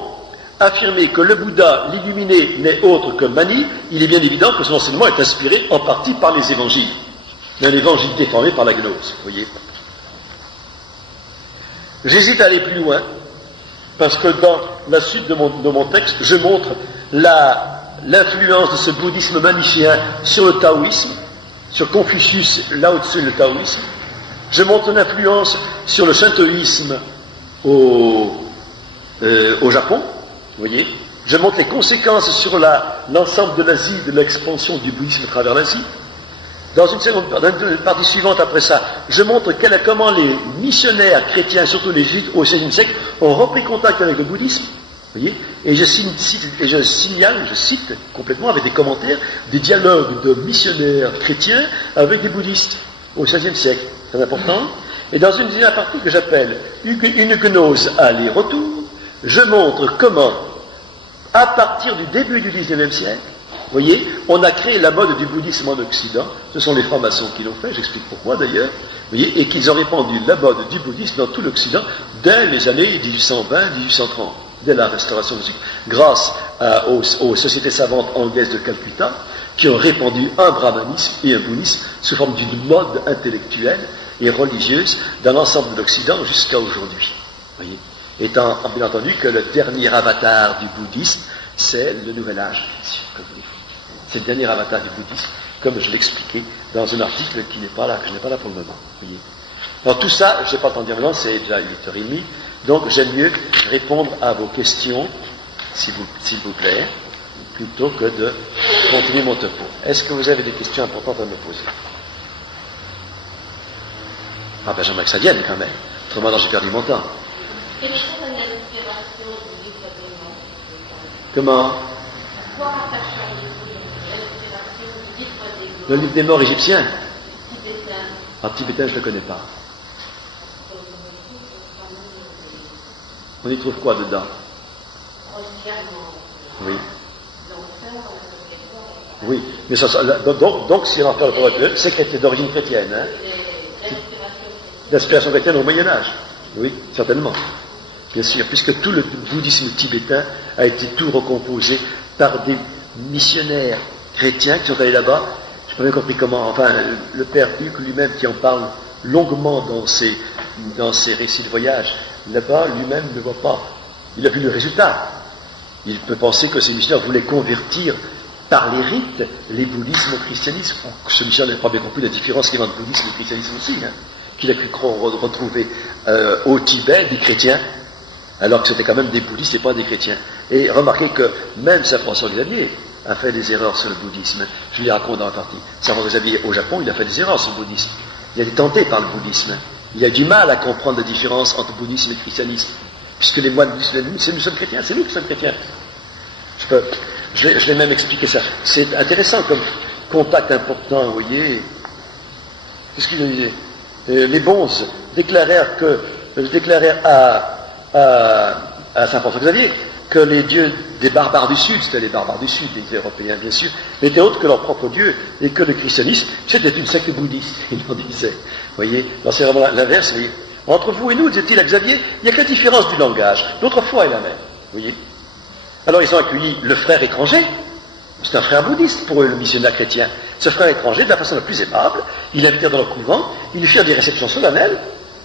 affirmer que le Bouddha, l'illuminé, n'est autre que Mani, il est bien évident que son enseignement est inspiré en partie par les évangiles. Un évangile déformé par la gnose, vous voyez. J'hésite à aller plus loin, parce que dans la suite de mon texte, je montre l'influence de ce bouddhisme manichéen sur le taoïsme, sur Confucius, Lao Tzu et le taoïsme. Je montre l'influence sur le shintoïsme au Japon, vous voyez. Je montre les conséquences sur l'ensemble de l'Asie, de l'expansion du bouddhisme à travers l'Asie. Dans une partie suivante après ça, je montre comment les missionnaires chrétiens, surtout les juifs au XVIe siècle, ont repris contact avec le bouddhisme. Vous voyez, et je cite complètement avec des commentaires, des dialogues de missionnaires chrétiens avec des bouddhistes au XVIe siècle. C'est important. Et dans une deuxième partie que j'appelle une gnose aller-retour, je montre comment, à partir du début du XIXe siècle, vous voyez, on a créé la mode du bouddhisme en Occident. Ce sont les francs-maçons qui l'ont fait, j'explique pourquoi d'ailleurs. Vous voyez, et qu'ils ont répandu la mode du bouddhisme dans tout l'Occident dès les années 1820-1830, dès la Restauration musique, grâce aux sociétés savantes anglaises de Calcutta, qui ont répandu un brahmanisme et un bouddhisme sous forme d'une mode intellectuelle et religieuse dans l'ensemble de l'Occident jusqu'à aujourd'hui. Vous voyez, étant bien entendu que le dernier avatar du bouddhisme, c'est le nouvel âge, comme vous dites. C'est le dernier avatar du bouddhisme, comme je l'expliquais dans un article qui n'est pas là, que je n'ai pas là pour le moment. Voyez. Alors tout ça, je n'ai pas le temps de dire maintenant, c'est déjà 8h30, donc j'aime mieux répondre à vos questions, s'il vous plaît, plutôt que de continuer mon topo. Est-ce que vous avez des questions importantes à me poser? Ah ben j'aimerais que ça vienne quand même, autrement j'ai perdu mon temps. Quelle est l'inspiration du livre des morts? Comment? Quoi rattacheriez-vous l'inspiration du livre des morts? Le livre des morts égyptien? Tibétain. Ah, tibétain, je ne le connais pas. On y trouve quoi dedans? Oui. Oui, mais ça, donc si l'enfer le purgatoire, c'est d'origine chrétienne, hein? D'inspiration chrétienne au Moyen-Âge. Oui, certainement. Bien sûr, puisque tout le bouddhisme tibétain a été tout recomposé par des missionnaires chrétiens qui sont allés là-bas. Je n'ai pas bien compris comment. Enfin, le père Hugues lui-même qui en parle longuement dans ses récits de voyage, là-bas, lui-même ne voit pas. Il a vu le résultat. Il peut penser que ces missionnaires voulaient convertir par les rites les bouddhismes au christianisme. Ce missionnaire n'a pas bien compris la différence qu'il y a entre le bouddhisme et le christianisme aussi, hein, qu'il a cru retrouver au Tibet des chrétiens, alors que c'était quand même des bouddhistes et pas des chrétiens. Et remarquez que même Saint François Xavier a fait des erreurs sur le bouddhisme. Je lui raconte dans la partie. Saint François Xavier au Japon, il a fait des erreurs sur le bouddhisme. Il a été tenté par le bouddhisme. Il a du mal à comprendre la différence entre bouddhisme et christianisme. Puisque les moines bouddhistes, c'est nous sommes chrétiens, c'est nous qui sommes chrétiens. Je l'ai même expliqué ça. C'est intéressant comme contact important, vous voyez. Qu'est-ce qu'il disait? Les bonzes déclarèrent à Saint François Xavier que les dieux des barbares du Sud, c'était les barbares du Sud, les Européens bien sûr, n'étaient autres que leur propre Dieu, et que le christianisme, c'était une secte bouddhiste, il en disait. Vous voyez, c'est vraiment l'inverse, vous voyez. Entre vous et nous, disait-il à Xavier, il n'y a que la différence du langage. Notre foi est la même, vous voyez. Alors ils ont accueilli le frère étranger, c'est un frère bouddhiste pour eux, le missionnaire chrétien. Ce frère étranger, de la façon la plus aimable, il l'invitèrent dans leur couvent, ils lui firent des réceptions solennelles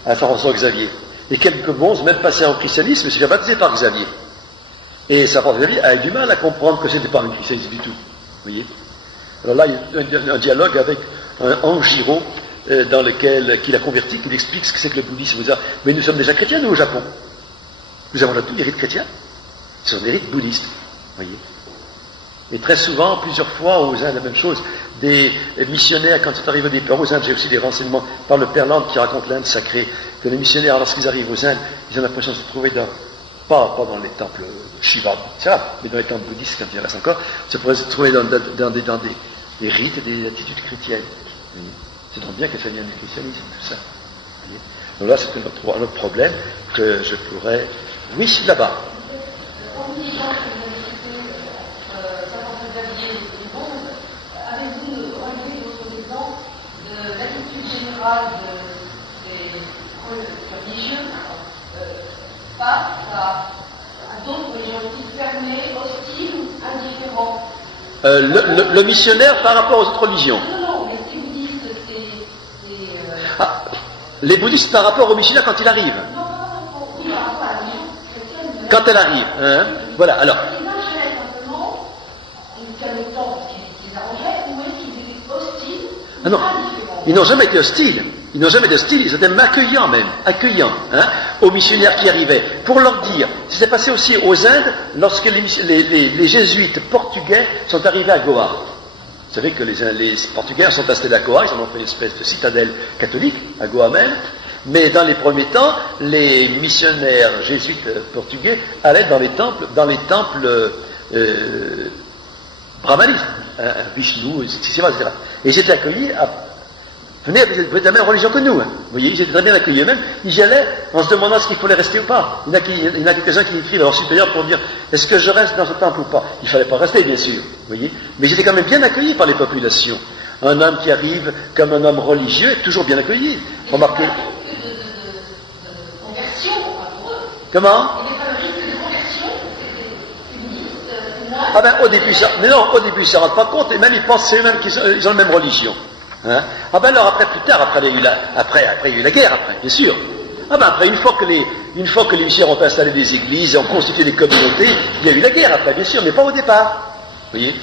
à Saint François Xavier. Et quelques bons, même passés en christianisme, se firent baptiser par Xavier. Et Saint François Xavier a eu du mal à comprendre que ce n'était pas un christianisme du tout. Vous voyez. Alors là, il y a un dialogue avec un Angiro dans lequel qu'il a converti, qui lui explique ce que c'est que le bouddhisme. Mais nous sommes déjà chrétiens, nous, au Japon. Nous avons tous des rites chrétiens. Ce sont des rites bouddhistes. Voyez. Et très souvent, plusieurs fois, aux Indes, la même chose. Des missionnaires, quand ils arrivent au départ aux Indes, j'ai aussi des renseignements par le Père Land qui raconte l'Inde sacrée, que les missionnaires, lorsqu'ils arrivent aux Indes, ils ont l'impression de se trouver pas dans les temples Shiva, etc., mais dans les temples bouddhistes, quand il reste encore, se pourrait se trouver dans des rites et des attitudes chrétiennes. C'est donc bien que ça vient du christianisme, tout ça. Voyez. Donc là, c'est un autre problème que je pourrais... Oui, là-bas. Avez-vous relevé d'autres exemples de l'attitude générale des religieux face à d'autres religions fermées, hostiles, indifférents? Le missionnaire par rapport aux autres religions. Non, mais les bouddhistes, c'est les bouddhistes par rapport aux missionnaires quand il arrive. Non, oui, par rapport à la religion chrétienne. Quand elle arrive, hein. Voilà, alors. Ils marchaient simplement, en permettant parce qu'ils arrangeaient, ou est-ce qu'ils étaient hostiles, Ah non, indifférents? ils n'ont jamais été hostiles. Ils n'ont jamais été hostiles, ils étaient même accueillants, hein, aux missionnaires qui arrivaient. Pour leur dire, c'était passé aussi aux Indes, lorsque les jésuites portugais sont arrivés à Goa. Vous savez que les Portugais sont installés à Goa, ils en ont fait une espèce de citadelle catholique, à Goa même, mais dans les premiers temps, les missionnaires jésuites portugais allaient dans les temples brahmanistes, Vishnu, etc. Et ils étaient accueillis venez, vous êtes de la même religion que nous. Hein. Vous voyez, ils étaient très bien accueillis eux-mêmes. Ils y allaient en se demandant ce qu'il fallait rester ou pas. Il y en a quelques-uns qui écrivent à leur supérieur pour dire est-ce que je reste dans ce temple ou pas? Il ne fallait pas rester, bien sûr. Vous voyez, mais ils étaient quand même bien accueillis par les populations. Un homme qui arrive comme un homme religieux est toujours bien accueilli. Remarquez. De conversion pour eux. Comment? Il n'y a pas le risque de conversion, c'est bouddhiste, Ah ben au début, au début, ils ne se rendent pas compte, et même ils pensent eux-mêmes qu'ils ont la même religion. Hein? Ah ben alors après, plus tard, après il y a eu la guerre, après, bien sûr. Ah ben après, une fois que les missionnaires ont installé des églises et ont constitué des communautés, il y a eu la guerre après, bien sûr, mais pas au départ. Vous voyez?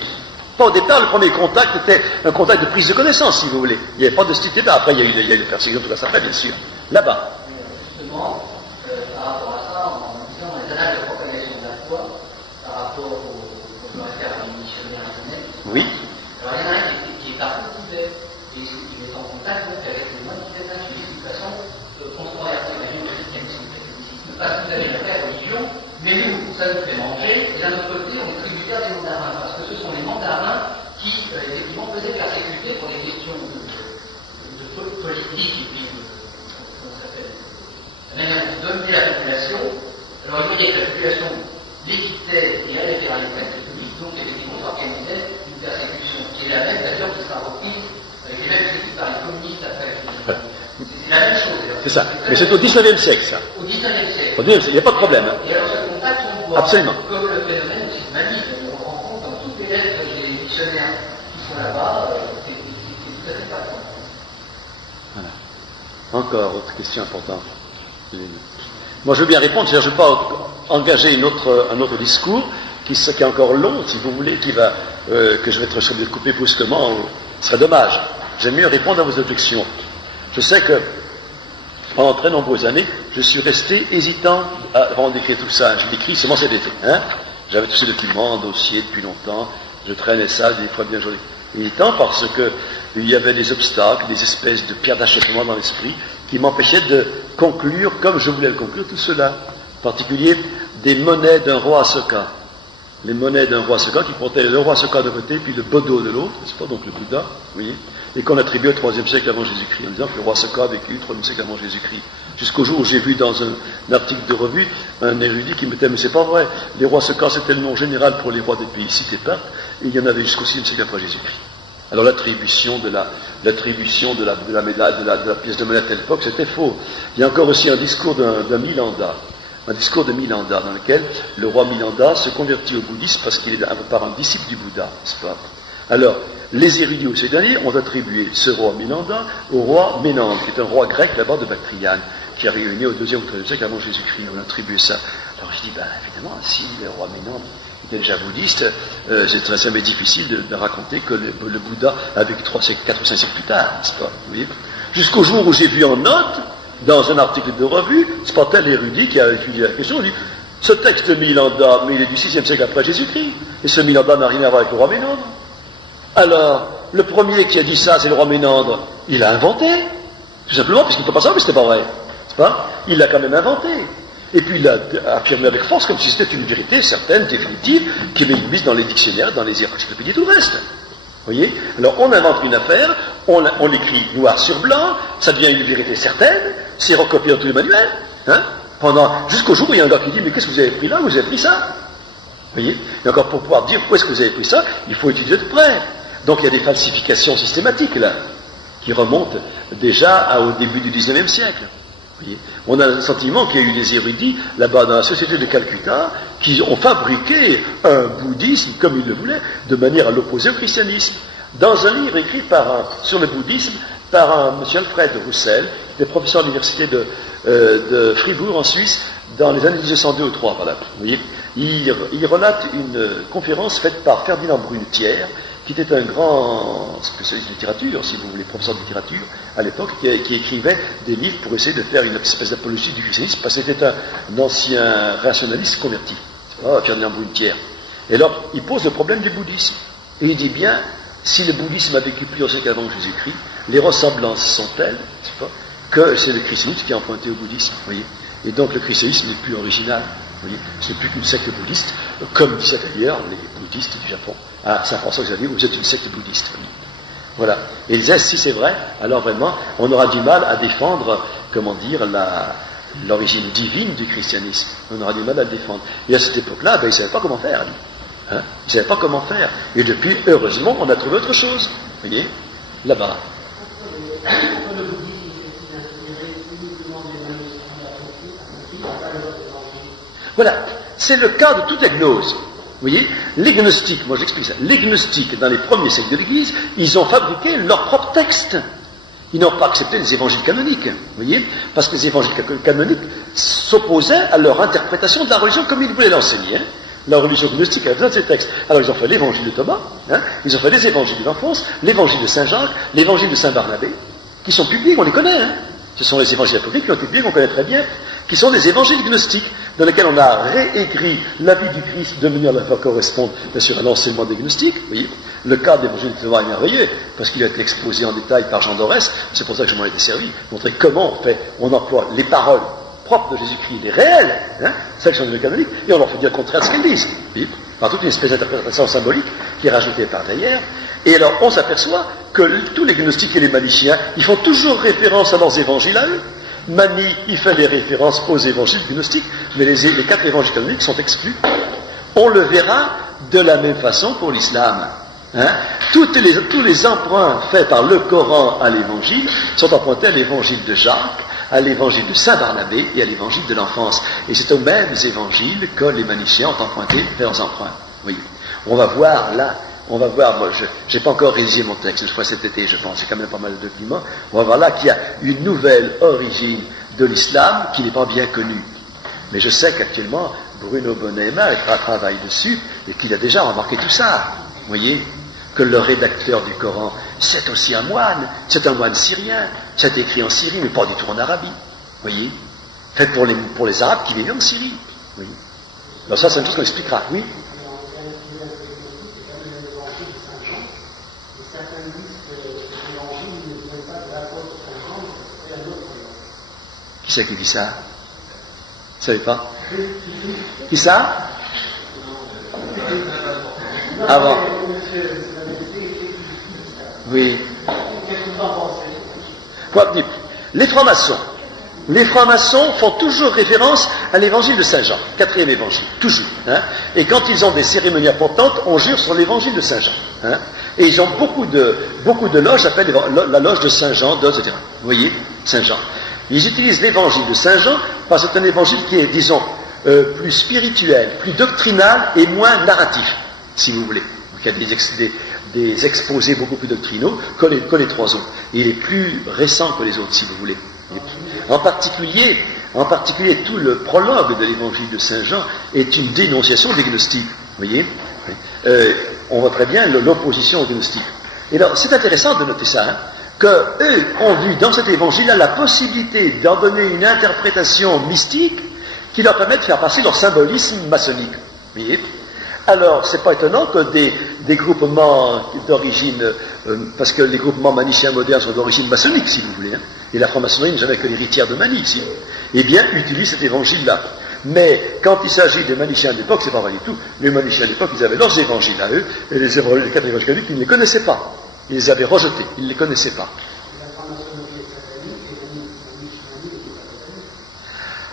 Pas au départ, le premier contact était un contact de prise de connaissance, si vous voulez. Il n'y avait pas d'hostilité. Après, il y a eu des persécutions, tout ça, après, bien sûr. Là-bas. Justement, par rapport à ça, en disant les annales de propagation de la foi, par rapport au caractère des missionnaires internet. Oui. Alors il y en a un qui est partout ouvert, et il est en contact donc avec les moines tibétains qui disent de toute façon, on se convertit au christianisme, au catholicisme, parce que vous avez la vraie religion, mais nous, ça nous fait manger, et d'un autre côté, on est tributaire des mandarins, parce que ce sont les mandarins qui, effectivement, faisaient persécuter pour des questions de politique et puis comment ça s'appelle, la manière de dominer la population. Alors il voyait que la population les quittait et allait vers les places catholiques, donc effectivement s'organisait une persécution qui est la même d'ailleurs qui sera reprise avec les mêmes critiques par les communistes après. C'est la même chose. C'est ça. Mais c'est au XIXe siècle, ça. Au XIXe siècle. Au XIXe siècle, il n'y a pas de problème. Hein. Et alors ce contact, on voit absolument. Comme le phénomène aussi de Mali, on rencontre dans toutes les lettres des missionnaires qui sont là-bas, c'est tout à fait patent. Voilà. Encore autre question importante. Moi, je veux bien répondre, c'est-à-dire je ne veux pas engager un autre discours qui est encore long, si vous voulez, que je vais être coupé brusquement, ce serait dommage. J'aime mieux répondre à vos objections. Je sais que pendant très nombreuses années, je suis resté hésitant avant d'écrire tout ça. Je l'écris seulement cet été. Hein. J'avais tous ces documents, dossiers depuis longtemps, je traînais ça des fois bien joli. Hésitant parce qu'il y avait des obstacles, des espèces de pierres d'achoppement dans l'esprit qui m'empêchaient de conclure comme je voulais le conclure tout cela. En particulier des monnaies d'un roi Asoka. Les monnaies d'un roi Asoka qui portaient le roi Asoka d'un côté puis le Bodo de l'autre, c'est pas donc le Bouddha, vous voyez, et qu'on attribuait au IIIe siècle avant Jésus-Christ, en disant que le roi Asoka a vécu au IIIe siècle avant Jésus-Christ. Jusqu'au jour où j'ai vu dans un article de revue un érudit qui me disait mais c'est pas vrai, les rois Asoka c'était le nom général pour les rois des pays cités pas, et il y en avait jusqu'au IVe siècle après Jésus-Christ. Alors l'attribution de la pièce de monnaie à telle époque, c'était faux. Il y a encore aussi un discours d'un Milanda, dans lequel le roi Milanda se convertit au bouddhisme parce qu'il est par un disciple du Bouddha, n'est-ce pas? Alors, les érudits occidentaux ont attribué ce roi Milanda au roi Ménandre, qui est un roi grec là-bas de Bactriane, qui a réuni au IIe ou IIIe siècle avant Jésus-Christ. On a attribué ça. Alors je dis, évidemment, si le roi Ménandre était déjà bouddhiste, ça m'est difficile de raconter que le Bouddha a vécu 4 ou 5 siècles plus tard, n'est-ce pas? Vous voyez, Jusqu'au jour où j'ai vu en note, dans un article de revue, c'est pas tel érudit qui a étudié la question, il dit, ce texte de Milanda, mais il est du 6e siècle après Jésus-Christ, et ce Milanda n'a rien à voir avec le roi Ménandre. Alors, le premier qui a dit ça, c'est le roi Ménandre, il a inventé, tout simplement, puisqu'il ne peut pas savoir, mais c'était pas vrai. C'est pas? Il l'a quand même inventé. Et puis il a affirmé avec force, comme si c'était une vérité certaine, définitive, qui avait une mise dans les dictionnaires, dans les encyclopédies et tout le reste. Vous voyez? Alors on invente une affaire, on l'écrit noir sur blanc, ça devient une vérité certaine, c'est recopié dans tous les manuels, hein, jusqu'au jour où il y a un gars qui dit, mais qu'est-ce que vous avez pris là, vous avez pris ça? Vous voyez? Et encore pour pouvoir dire où est-ce que vous avez pris ça, il faut étudier de près. Donc il y a des falsifications systématiques là, qui remontent déjà au début du 19e siècle. Vous voyez, on a le sentiment qu'il y a eu des érudits là-bas dans la société de Calcutta qui ont fabriqué un bouddhisme comme ils le voulaient, de manière à l'opposer au christianisme. Dans un livre écrit sur le bouddhisme par un monsieur Alfred Roussel, qui était professeur à l'université de Fribourg en Suisse, dans les années 1902 ou 3, voilà. Vous voyez, il relate une conférence faite par Ferdinand Brunetière, qui était un grand spécialiste de littérature, si vous voulez, professeur de littérature à l'époque, qui écrivait des livres pour essayer de faire une espèce d'apologie du christianisme, parce que c'était un ancien rationaliste converti, Ferdinand Brunetière. Et alors, il pose le problème du bouddhisme. Et il dit bien, si le bouddhisme a vécu plusieurs siècles avant Jésus-Christ, les ressemblances sont telles, que c'est le christianisme qui a emprunté au bouddhisme, vous voyez. Et donc le christianisme n'est plus original, vous voyez. Ce n'est plus qu'une secte bouddhiste, comme disaient d'ailleurs les bouddhistes du Japon. À Saint-François-Xavier, vous êtes une secte bouddhiste. Voilà. Et ils disaient, si c'est vrai, alors vraiment, on aura du mal à défendre, comment dire, l'origine divine du christianisme. On aura du mal à le défendre. Et à cette époque-là, ils ne savaient pas comment faire. Hein, ils ne savaient pas comment faire. Et depuis, heureusement, on a trouvé autre chose. Vous voyez, là-bas. Voilà. C'est le cas de toute la gnose. Vous voyez, les gnostiques, moi j'explique ça, les gnostiques dans les premiers siècles de l'Église, ils ont fabriqué leur propre texte. Ils n'ont pas accepté les évangiles canoniques, vous voyez, parce que les évangiles canoniques s'opposaient à leur interprétation de la religion comme ils voulaient l'enseigner. Hein. La religion gnostique avait besoin de ces textes. Alors ils ont fait l'évangile de Thomas, hein, ils ont fait les évangiles d'Alphonse, l'évangile de Saint Jacques, l'évangile de Saint Barnabé, qui sont publics, on les connaît. Hein. Ce sont les évangiles apocryphes qui ont été publiés, qu'on connaît très bien, qui sont des évangiles gnostiques, dans lesquels on a réécrit la vie du Christ de manière à la faire correspondre, bien sûr, à l'enseignement des gnostiques. Vous voyez, le cas de l'évangile de Thomas est merveilleux, parce qu'il a été exposé en détail par Jean d'Orès, c'est pour ça que je m'en étais servi, montrer comment on emploie les paroles propres de Jésus-Christ, les réelles, hein, celles qui sont des canoniques, et on leur fait dire le contraire de ce qu'elles disent. Vous voyez, par toute une espèce d'interprétation symbolique qui est rajoutée par derrière. Et alors, on s'aperçoit que tous les gnostiques et les maniciens, ils font toujours référence à leurs évangiles à eux. Mani, il fait des références aux évangiles gnostiques, mais les 4 évangiles canoniques sont exclus. On le verra de la même façon pour l'islam. Hein. Tous les emprunts faits par le Coran à l'évangile sont empruntés à l'évangile de Jacques, à l'évangile de Saint Barnabé et à l'évangile de l'enfance. Et c'est aux mêmes évangiles que les maniciens ont emprunté leurs emprunts. Oui. On va voir là. On va voir, moi, je n'ai pas encore rédigé mon texte, je crois cet été, je pense, j'ai quand même pas mal de documents. On va voir là qu'il y a une nouvelle origine de l'islam qui n'est pas bien connue. Mais je sais qu'actuellement, Bruno Bonema travaille dessus et qu'il a déjà remarqué tout ça. Vous voyez, que le rédacteur du Coran, c'est aussi un moine syrien, c'est écrit en Syrie, mais pas du tout en Arabie. Vous voyez, fait pour les Arabes qui vivent en Syrie. Oui. Alors ça, c'est une chose qu'on expliquera. Oui. Qui c'est qui dit ça? Vous ne savez pas? Qui ça? Avant. Oui. Les francs-maçons font toujours référence à l'évangile de Saint Jean, 4e évangile, toujours. Hein. Et quand ils ont des cérémonies importantes, on jure sur l'évangile de Saint Jean. Hein. Et ils ont beaucoup de loges, s'appelle la loge de Saint Jean, etc. Vous voyez, Saint Jean. Ils utilisent l'évangile de Saint Jean parce que c'est un évangile qui est, disons, plus spirituel, plus doctrinal et moins narratif, si vous voulez. Donc il y a des exposés beaucoup plus doctrinaux que les 3 autres. Et il est plus récent que les autres, si vous voulez. En particulier, tout le prologue de l'évangile de Saint Jean est une dénonciation des gnostiques. Vous voyez, on voit très bien l'opposition aux gnostiques. Et alors, c'est intéressant de noter ça. Hein. qu'eux ont vu dans cet évangile-là la possibilité d'en donner une interprétation mystique qui leur permet de faire passer leur symbolisme maçonnique. Vous voyez ? Alors, c'est pas étonnant que des groupements d'origine, parce que les groupements manichéens modernes sont d'origine maçonnique, si vous voulez, hein, et la franc-maçonnerie n'est jamais que l'héritière de Mani, ici, eh bien, utilisent cet évangile-là. Mais quand il s'agit des manichéens de l'époque, c'est pas vrai du tout. Les manichéens de l'époque, ils avaient leurs évangiles à eux, et les quatre évangiles catholiques, ils ne les connaissaient pas. Ils les avaient rejetés, ils ne les connaissaient pas.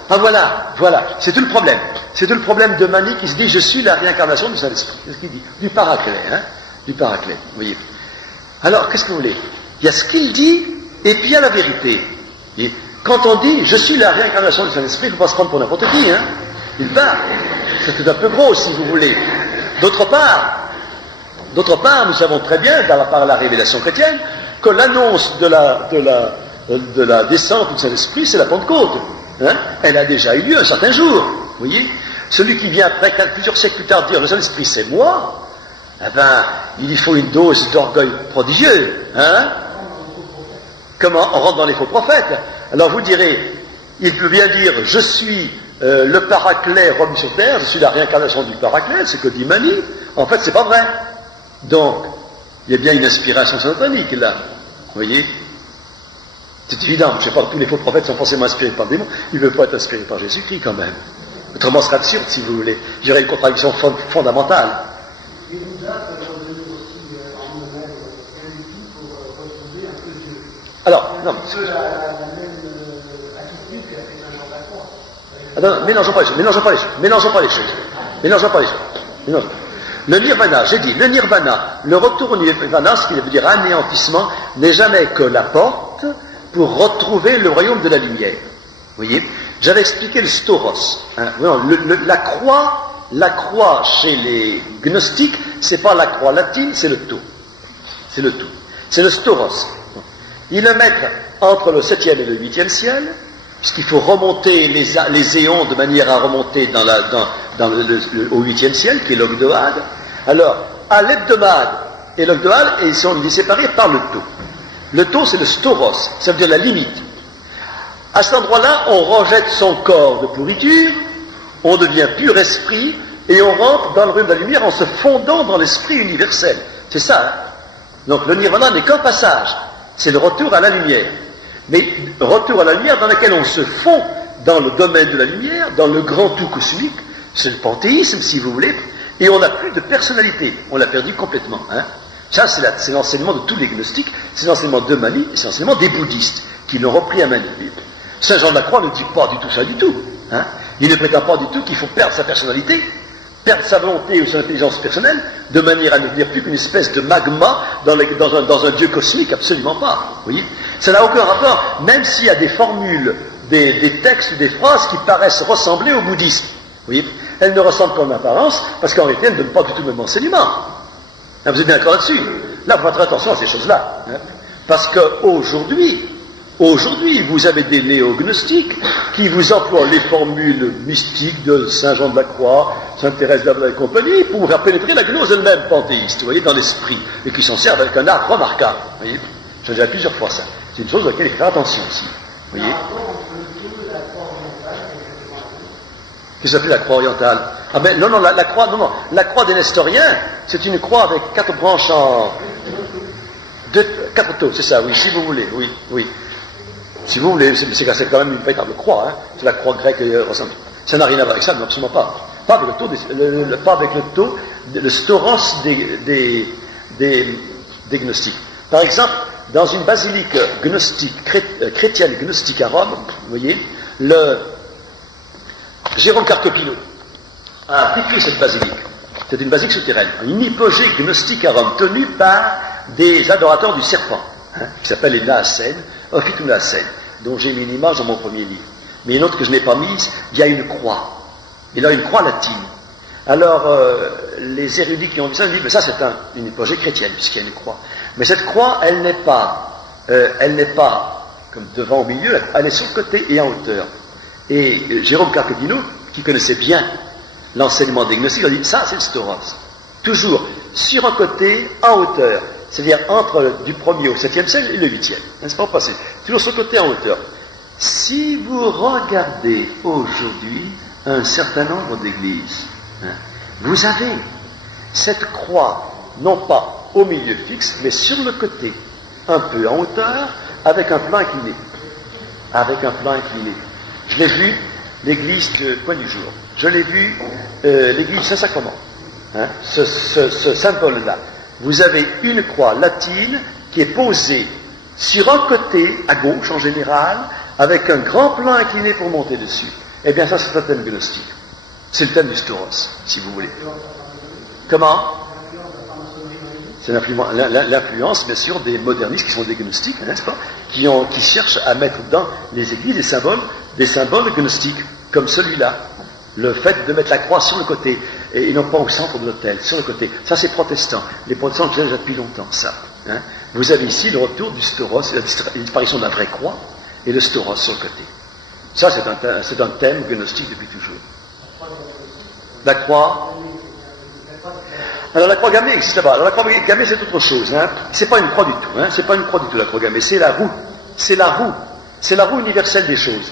Ah voilà, c'est tout le problème. C'est tout le problème de Mani qui se dit, je suis la réincarnation du Saint-Esprit. C'est ce qu'il dit. Du Paraclet, hein. Du Paraclet, vous voyez. Alors, qu'est-ce que vous voulez? Il y a ce qu'il dit, et puis il y a la vérité. Et quand on dit, je suis la réincarnation du Saint-Esprit, il ne faut pas se prendre pour n'importe qui, hein. Il part. C'est un peu gros, si vous voulez. D'autre part, nous savons très bien, par la révélation chrétienne, que l'annonce de la descente du Saint-Esprit, c'est la Pentecôte. Hein? Elle a déjà eu lieu un certain jour. Vous voyez? Celui qui vient après, plusieurs siècles plus tard, dire le Saint-Esprit c'est moi, eh ben, il faut une dose d'orgueil prodigieux. Hein? Comment on rentre dans les faux prophètes? Alors vous direz, il peut bien dire je suis le Paraclet revenu sur terre, je suis la réincarnation du Paraclet, c'est que dit Mani. En fait, c'est pas vrai. Donc, il y a bien une inspiration satanique là. Vous voyez? C'est évident, je ne sais pas, tous les faux prophètes sont forcément inspirés par des démons, ils ne veulent pas être inspirés par Jésus-Christ quand même. Autrement, ce serait absurde, si vous voulez. Il y aurait une contradiction fondamentale. Et vous êtes revenu aussi en eux-mêmes réunis pour retrouver un peu Dieu. Alors, non. C'est un peu la même attitude qu'a fait Saint Jean d'Acroix. Attends, mélangeons pas les choses. Le nirvana, j'ai dit, le nirvana, le retour au nirvana, ce qui veut dire anéantissement, n'est jamais que la porte pour retrouver le royaume de la lumière. Vous voyez? J'avais expliqué le stauros. Hein. La croix chez les gnostiques, c'est pas la croix latine, c'est le tout. C'est le tout. C'est le stauros. Ils le mettent entre le 7e et le 8e ciel, puisqu'il faut remonter les éons de manière à remonter au 8e ciel, qui est l'ogdoade. Alors, à l'hebdomade et l'ogdoade, ils sont séparés par le tau. Le tau, c'est le stauros, ça veut dire la limite. À cet endroit-là, on rejette son corps de pourriture, on devient pur esprit, et on rentre dans le royaume de la lumière en se fondant dans l'esprit universel. C'est ça, hein? Donc le nirvana n'est qu'un passage, c'est le retour à la lumière. Mais retour à la lumière dans lequel on se fond dans le domaine de la lumière, dans le grand tout cosmique, c'est le panthéisme, si vous voulez, et on n'a plus de personnalité, on l'a perdu complètement. Hein? Ça, c'est l'enseignement de tous les gnostiques, c'est l'enseignement de Mani, et c'est l'enseignement des bouddhistes, qui l'ont repris à Mani. Saint Jean de la Croix ne dit pas du tout ça du tout. Hein? Il ne prétend pas du tout qu'il faut perdre sa personnalité, perdre sa volonté ou son intelligence personnelle, de manière à ne devenir plus qu'une espèce de magma dans un Dieu cosmique, absolument pas. Vous voyez? Ça n'a aucun rapport, même s'il y a des formules, des textes, des phrases qui paraissent ressembler au bouddhisme. Vous voyez? Elles ne ressemblent qu'en apparence, parce qu'en réalité, elles ne donnent pas du tout le même enseignement. Hein, vous êtes bien d'accord là-dessus? Là, vous faites attention à ces choses-là. Hein? Parce qu'aujourd'hui, vous avez des néognostiques qui vous emploient les formules mystiques de Saint Jean de la Croix, Sainte Thérèse d'Avila et compagnie pour faire pénétrer la gnose elle-même panthéiste, vous voyez, dans l'esprit, et qui s'en servent avec un art remarquable. Vous voyez, j'ai déjà plusieurs fois ça. C'est une chose à laquelle il faut faire attention aussi. Vous voyez? Qu'est-ce que ça fait la croix orientale? Ah ben non, la croix des Nestoriens, c'est une croix avec 4 branches quatre taux, c'est ça, oui, si vous voulez, oui. Si vous voulez, c'est quand même une véritable croix, hein. C'est la croix grecque ressemble. Ça n'a rien à voir avec ça, non, absolument pas. Pas avec le taux, le stauros des gnostiques. Par exemple, dans une basilique gnostique, chrétienne gnostique à Rome, vous voyez, Jérôme Carcopino a décrit cette basilique. C'est une basilique souterraine, une hypogée gnostique à Rome, tenue par des adorateurs du serpent, hein, qui s'appellent les Naasènes, Ophitounaasènes, dont j'ai mis une image dans mon premier livre. Mais une autre que je n'ai pas mise, il y a une croix. Il a une croix latine. Alors, les érudits qui ont vu ça, disent, mais ça c'est une hypogée chrétienne, puisqu'il y a une croix. Mais cette croix, elle n'est pas comme devant au milieu, elle est sur le côté et en hauteur. Et Jérôme Carcopino, qui connaissait bien l'enseignement des gnostiques, a dit, ça c'est le stauros. Toujours sur un côté, en hauteur. c'est-à-dire entre du 1er au 7e siècle et le 8e, n'est-ce pas, passé, toujours sur le côté en hauteur. Si vous regardez aujourd'hui un certain nombre d'églises, vous avez cette croix, non pas au milieu fixe, mais sur le côté, un peu en hauteur, avec un plan incliné. Avec un plan incliné. Je l'ai vu, l'église de Point du Jour. Je l'ai vu, l'église de Saint-Sacrement. Ce symbole-là. Vous avez une croix latine qui est posée sur un côté, à gauche en général, avec un grand plan incliné pour monter dessus. Eh bien, ça, c'est un thème gnostique. C'est le thème du Stauros, si vous voulez. Comment? C'est l'influence, bien sûr, des modernistes qui sont des gnostiques, n'est-ce pas, qui cherchent à mettre dans les églises des symboles gnostiques, comme celui-là. Le fait de mettre la croix sur le côté, et non pas au centre de l'autel, sur le côté. Ça, c'est protestant. Les protestants le faisaient déjà depuis longtemps, ça. Vous avez ici le retour du Stauros, la disparition de la vraie croix, et le Stauros sur le côté. Ça, c'est un thème gnostique depuis toujours. La croix. Alors la croix gammée n'existe pas. Alors la croix gammée, c'est autre chose. C'est pas une croix du tout. C'est pas une croix du tout, la croix gammée. C'est la roue. C'est la roue. C'est la roue universelle des choses.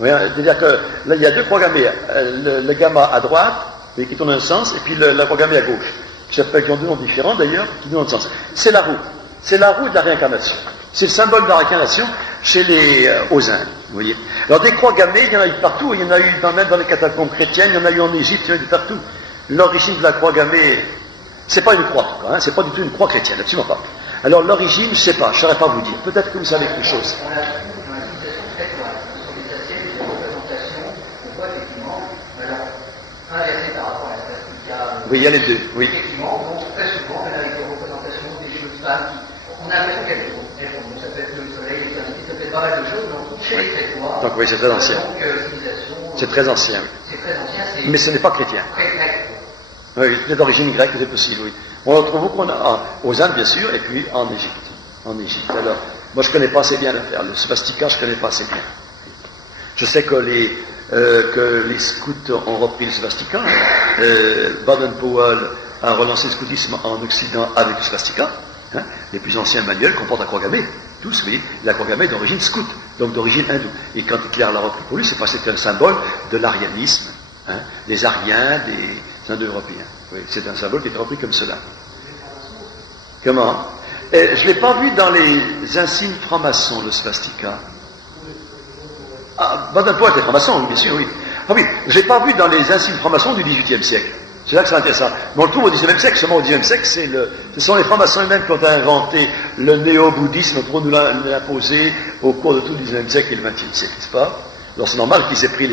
C'est-à-dire que là, il y a deux croix gammées. Le gamma à droite, qui tourne dans un sens, et puis la croix gammée à gauche. Qui ont deux noms différents d'ailleurs, qui tournent dans un sens. C'est la roue. C'est la roue de la réincarnation. C'est le symbole de la réincarnation aux Indes. Vous voyez. Alors des croix gammées, il y en a eu partout. Il y en a eu même dans les catacombes chrétiennes, il y en a eu en Égypte, il y en a eu partout. L'origine de la croix gammée, c'est pas une croix, en tout cas, c'est pas du tout une croix chrétienne, absolument pas. Alors l'origine, je sais pas, je saurais pas vous dire. Peut-être que vous savez quelque chose. Oui, il y a les deux, oui. Effectivement, donc très souvent, on a des représentations des jeux de femmes on a l'impression qu'elles font. Ça peut être le soleil, l'éternité, ça peut être pas mal de choses, mais on trouve chez les Crétois. Donc oui, c'est très ancien. C'est très ancien. C'est très ancien, mais ce n'est pas chrétien. Oui, c'est d'origine grecque, c'est possible, oui. On en trouve beaucoup aux Indes, bien sûr, et puis en Égypte. En Égypte. Alors, moi, je connais pas assez bien l'affaire. Le swastika, je connais pas assez bien. Je sais que les scouts ont repris le swastika. Baden-Powell a relancé le scoutisme en Occident avec le swastika. Les plus anciens manuels comportent la croix gammée. Tous, vous voyez, la croix gammée est d'origine scout, donc d'origine hindoue. Et quand Hitler l'a repris pour lui, c'est parce que c'était un symbole de l'arianisme, des Ariens, des Indo-Européens. Oui, c'est un symbole qui est repris comme cela. Comment? Je ne l'ai pas vu dans les insignes francs-maçons, le swastika. Ah, Baden-Powell était franc-maçon, bien sûr, oui. Ah oui, je ne l'ai pas vu dans les insignes francs-maçons du XVIIIe siècle. C'est là que c'est intéressant. Mais on le trouve au XIXe siècle, seulement au XIXe siècle, ce sont les francs-maçons eux-mêmes qui ont inventé le néo-bouddhisme pour nous l'imposer au cours de tout le XIXe siècle et le XXe siècle, n'est-ce pas? Alors c'est normal qu'ils aient pris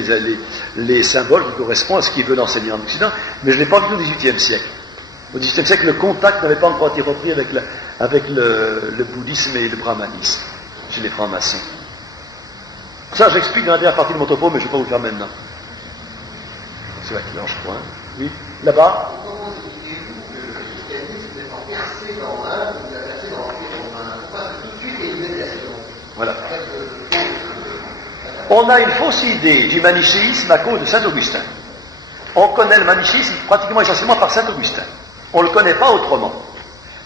les symboles qui correspondent à ce qu'ils veulent enseigner en Occident, mais je ne l'ai pas vu au XVIIIe siècle. Au XVIIIe siècle, le contact n'avait pas encore été repris avec le bouddhisme et le brahmanisme chez les francs-maçons. Ça, j'explique dans la dernière partie de mon topo, mais je ne vais pas vous le faire maintenant. C'est là que je crois. Oui, là-bas. Voilà. On a une fausse idée du manichéisme à cause de Saint Augustin. On connaît le manichéisme pratiquement essentiellement par Saint Augustin. On ne le connaît pas autrement.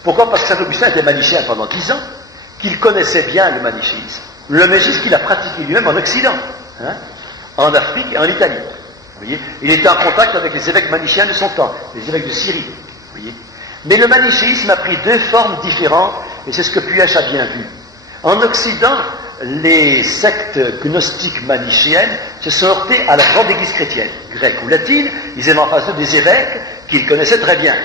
Pourquoi? Parce que Saint Augustin était manichéen pendant 10 ans, qu'il connaissait bien le manichéisme. Le manichéisme qu'il a pratiqué lui-même en Occident, en Afrique et en Italie. Vous voyez, il était en contact avec les évêques manichéens de son temps, les évêques de Syrie. Vous voyez. Mais le manichéisme a pris deux formes différentes, et c'est ce que Puech a bien vu. En Occident, les sectes gnostiques manichéennes se sont heurtées à la grande église chrétienne, grecque ou latine. Ils avaient en face d'eux des évêques qu'ils connaissaient très bien.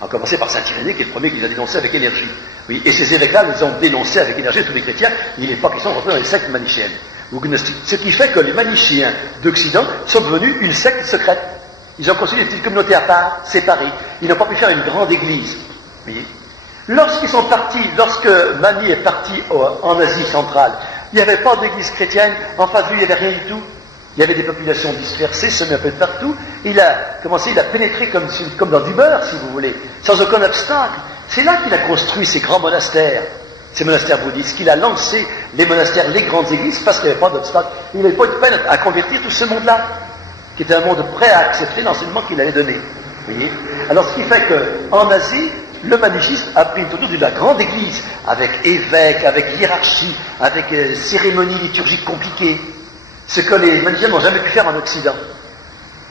À commencer par Saint Irénée, qui est le premier qui les a dénoncés avec énergie. Oui, et ces évêques-là les ont dénoncés avec énergie tous les chrétiens. Il n'est pas qu'ils sont rentrés dans les sectes manichéennes ou gnostiques. Ce qui fait que les manichéens d'Occident sont devenus une secte secrète. Ils ont construit des petites communautés à part, séparées. Ils n'ont pas pu faire une grande église. Vous voyez. Lorsqu'ils sont partis, lorsque Mani est parti en Asie centrale, il n'y avait pas d'église chrétienne, en face de lui il n'y avait rien du tout. Il y avait des populations dispersées, semées un peu de partout. Il a pénétré comme dans du beurre, si vous voulez, sans aucun obstacle. C'est là qu'il a construit ces grands monastères, ces monastères bouddhistes, qu'il a lancé les monastères, les grandes églises, parce qu'il n'y avait pas d'obstacle. Il n'avait pas eu de peine à convertir tout ce monde-là, qui était un monde prêt à accepter l'enseignement qu'il avait donné. Vous voyez. Alors, ce qui fait qu'en Asie, le manichisme a pris autour de la grande église, avec évêque, avec hiérarchie, avec cérémonies liturgiques compliquées. Ce que les maniciens n'ont jamais pu faire en Occident.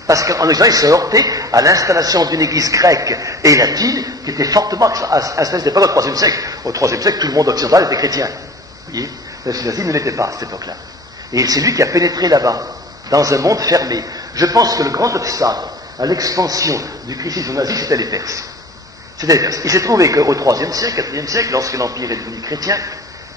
Parce qu'en Occident, ils se heurtaient à l'installation d'une église grecque et latine qui était fortement installée, c'était pas au IIIe siècle. Au IIIe siècle, tout le monde occidental était chrétien. Vous voyez, la latine ne l'était pas à cette époque-là. Et c'est lui qui a pénétré là-bas, dans un monde fermé. Je pense que le grand obstacle à l'expansion du christianisme nazi, c'était les Perses. C'était les Perses. Il s'est trouvé qu'au IIIe siècle, IVe siècle, lorsque l'Empire est devenu chrétien,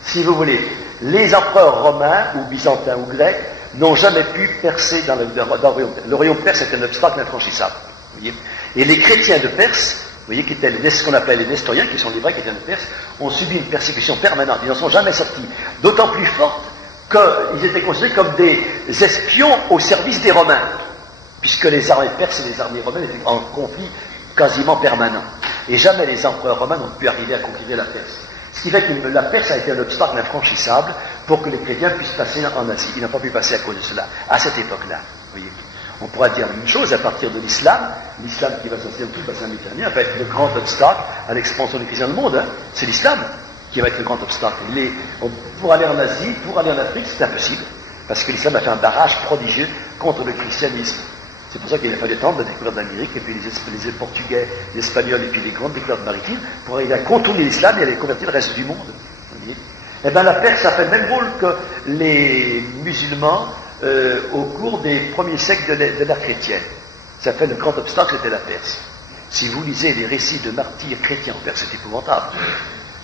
si vous voulez, les empereurs romains, ou byzantins, ou grecs, n'ont jamais pu percer dans le royaume. Le royaume perse est un obstacle infranchissable. Vous voyez. Et les chrétiens de Perse, vous voyez, qui étaient ce qu'on appelle les Nestoriens, qui sont les vrais chrétiens de Perse, ont subi une persécution permanente. Ils n'en sont jamais sortis. D'autant plus forte qu'ils étaient considérés comme des espions au service des Romains, puisque les armées perses et les armées romaines étaient en conflit quasiment permanent. Et jamais les empereurs romains n'ont pu arriver à conquérir la Perse. Ce qui fait que la Perse a été un obstacle infranchissable pour que les chrétiens puissent passer en Asie. Ils n'ont pas pu passer à cause de cela, à cette époque-là. Vous voyez. On pourra dire la même chose à partir de l'islam. L'islam qui va s'installer dans tout le bassin méditerranéen va être le grand obstacle à l'expansion des chrétiens dans le monde. Hein. C'est l'islam qui va être le grand obstacle. Pour aller en Asie, pour aller en Afrique, c'est impossible. Parce que l'islam a fait un barrage prodigieux contre le christianisme. C'est pour ça qu'il a fallu attendre la découverte de l'Amérique, et puis les Portugais, les Espagnols, et puis les grandes découvertes maritimes, pour arriver à contourner l'islam et à aller convertir le reste du monde. Eh bien, la Perse a fait le même rôle que les musulmans au cours des premiers siècles de l'ère chrétienne. Ça fait le grand obstacle, c'était la Perse. Si vous lisez les récits de martyrs chrétiens en Perse, c'est épouvantable.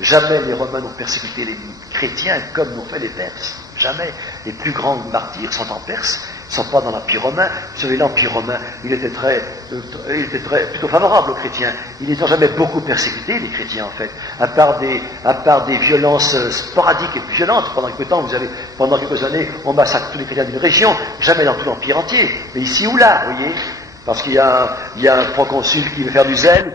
Jamais les Romains n'ont persécuté les chrétiens comme l'ont fait les Perses. Jamais. Les plus grands martyrs sont en Perse, ne sont pas dans l'Empire romain. Sur l'Empire romain, il était plutôt favorable aux chrétiens. Ils n'ont jamais beaucoup persécuté, les chrétiens, en fait. À part des violences sporadiques et violentes. Pendant quelques années, on massacre tous les chrétiens d'une région, jamais dans tout l'Empire entier. Mais ici ou là, vous voyez. Parce qu'il y a un proconsul qui veut faire du zèle.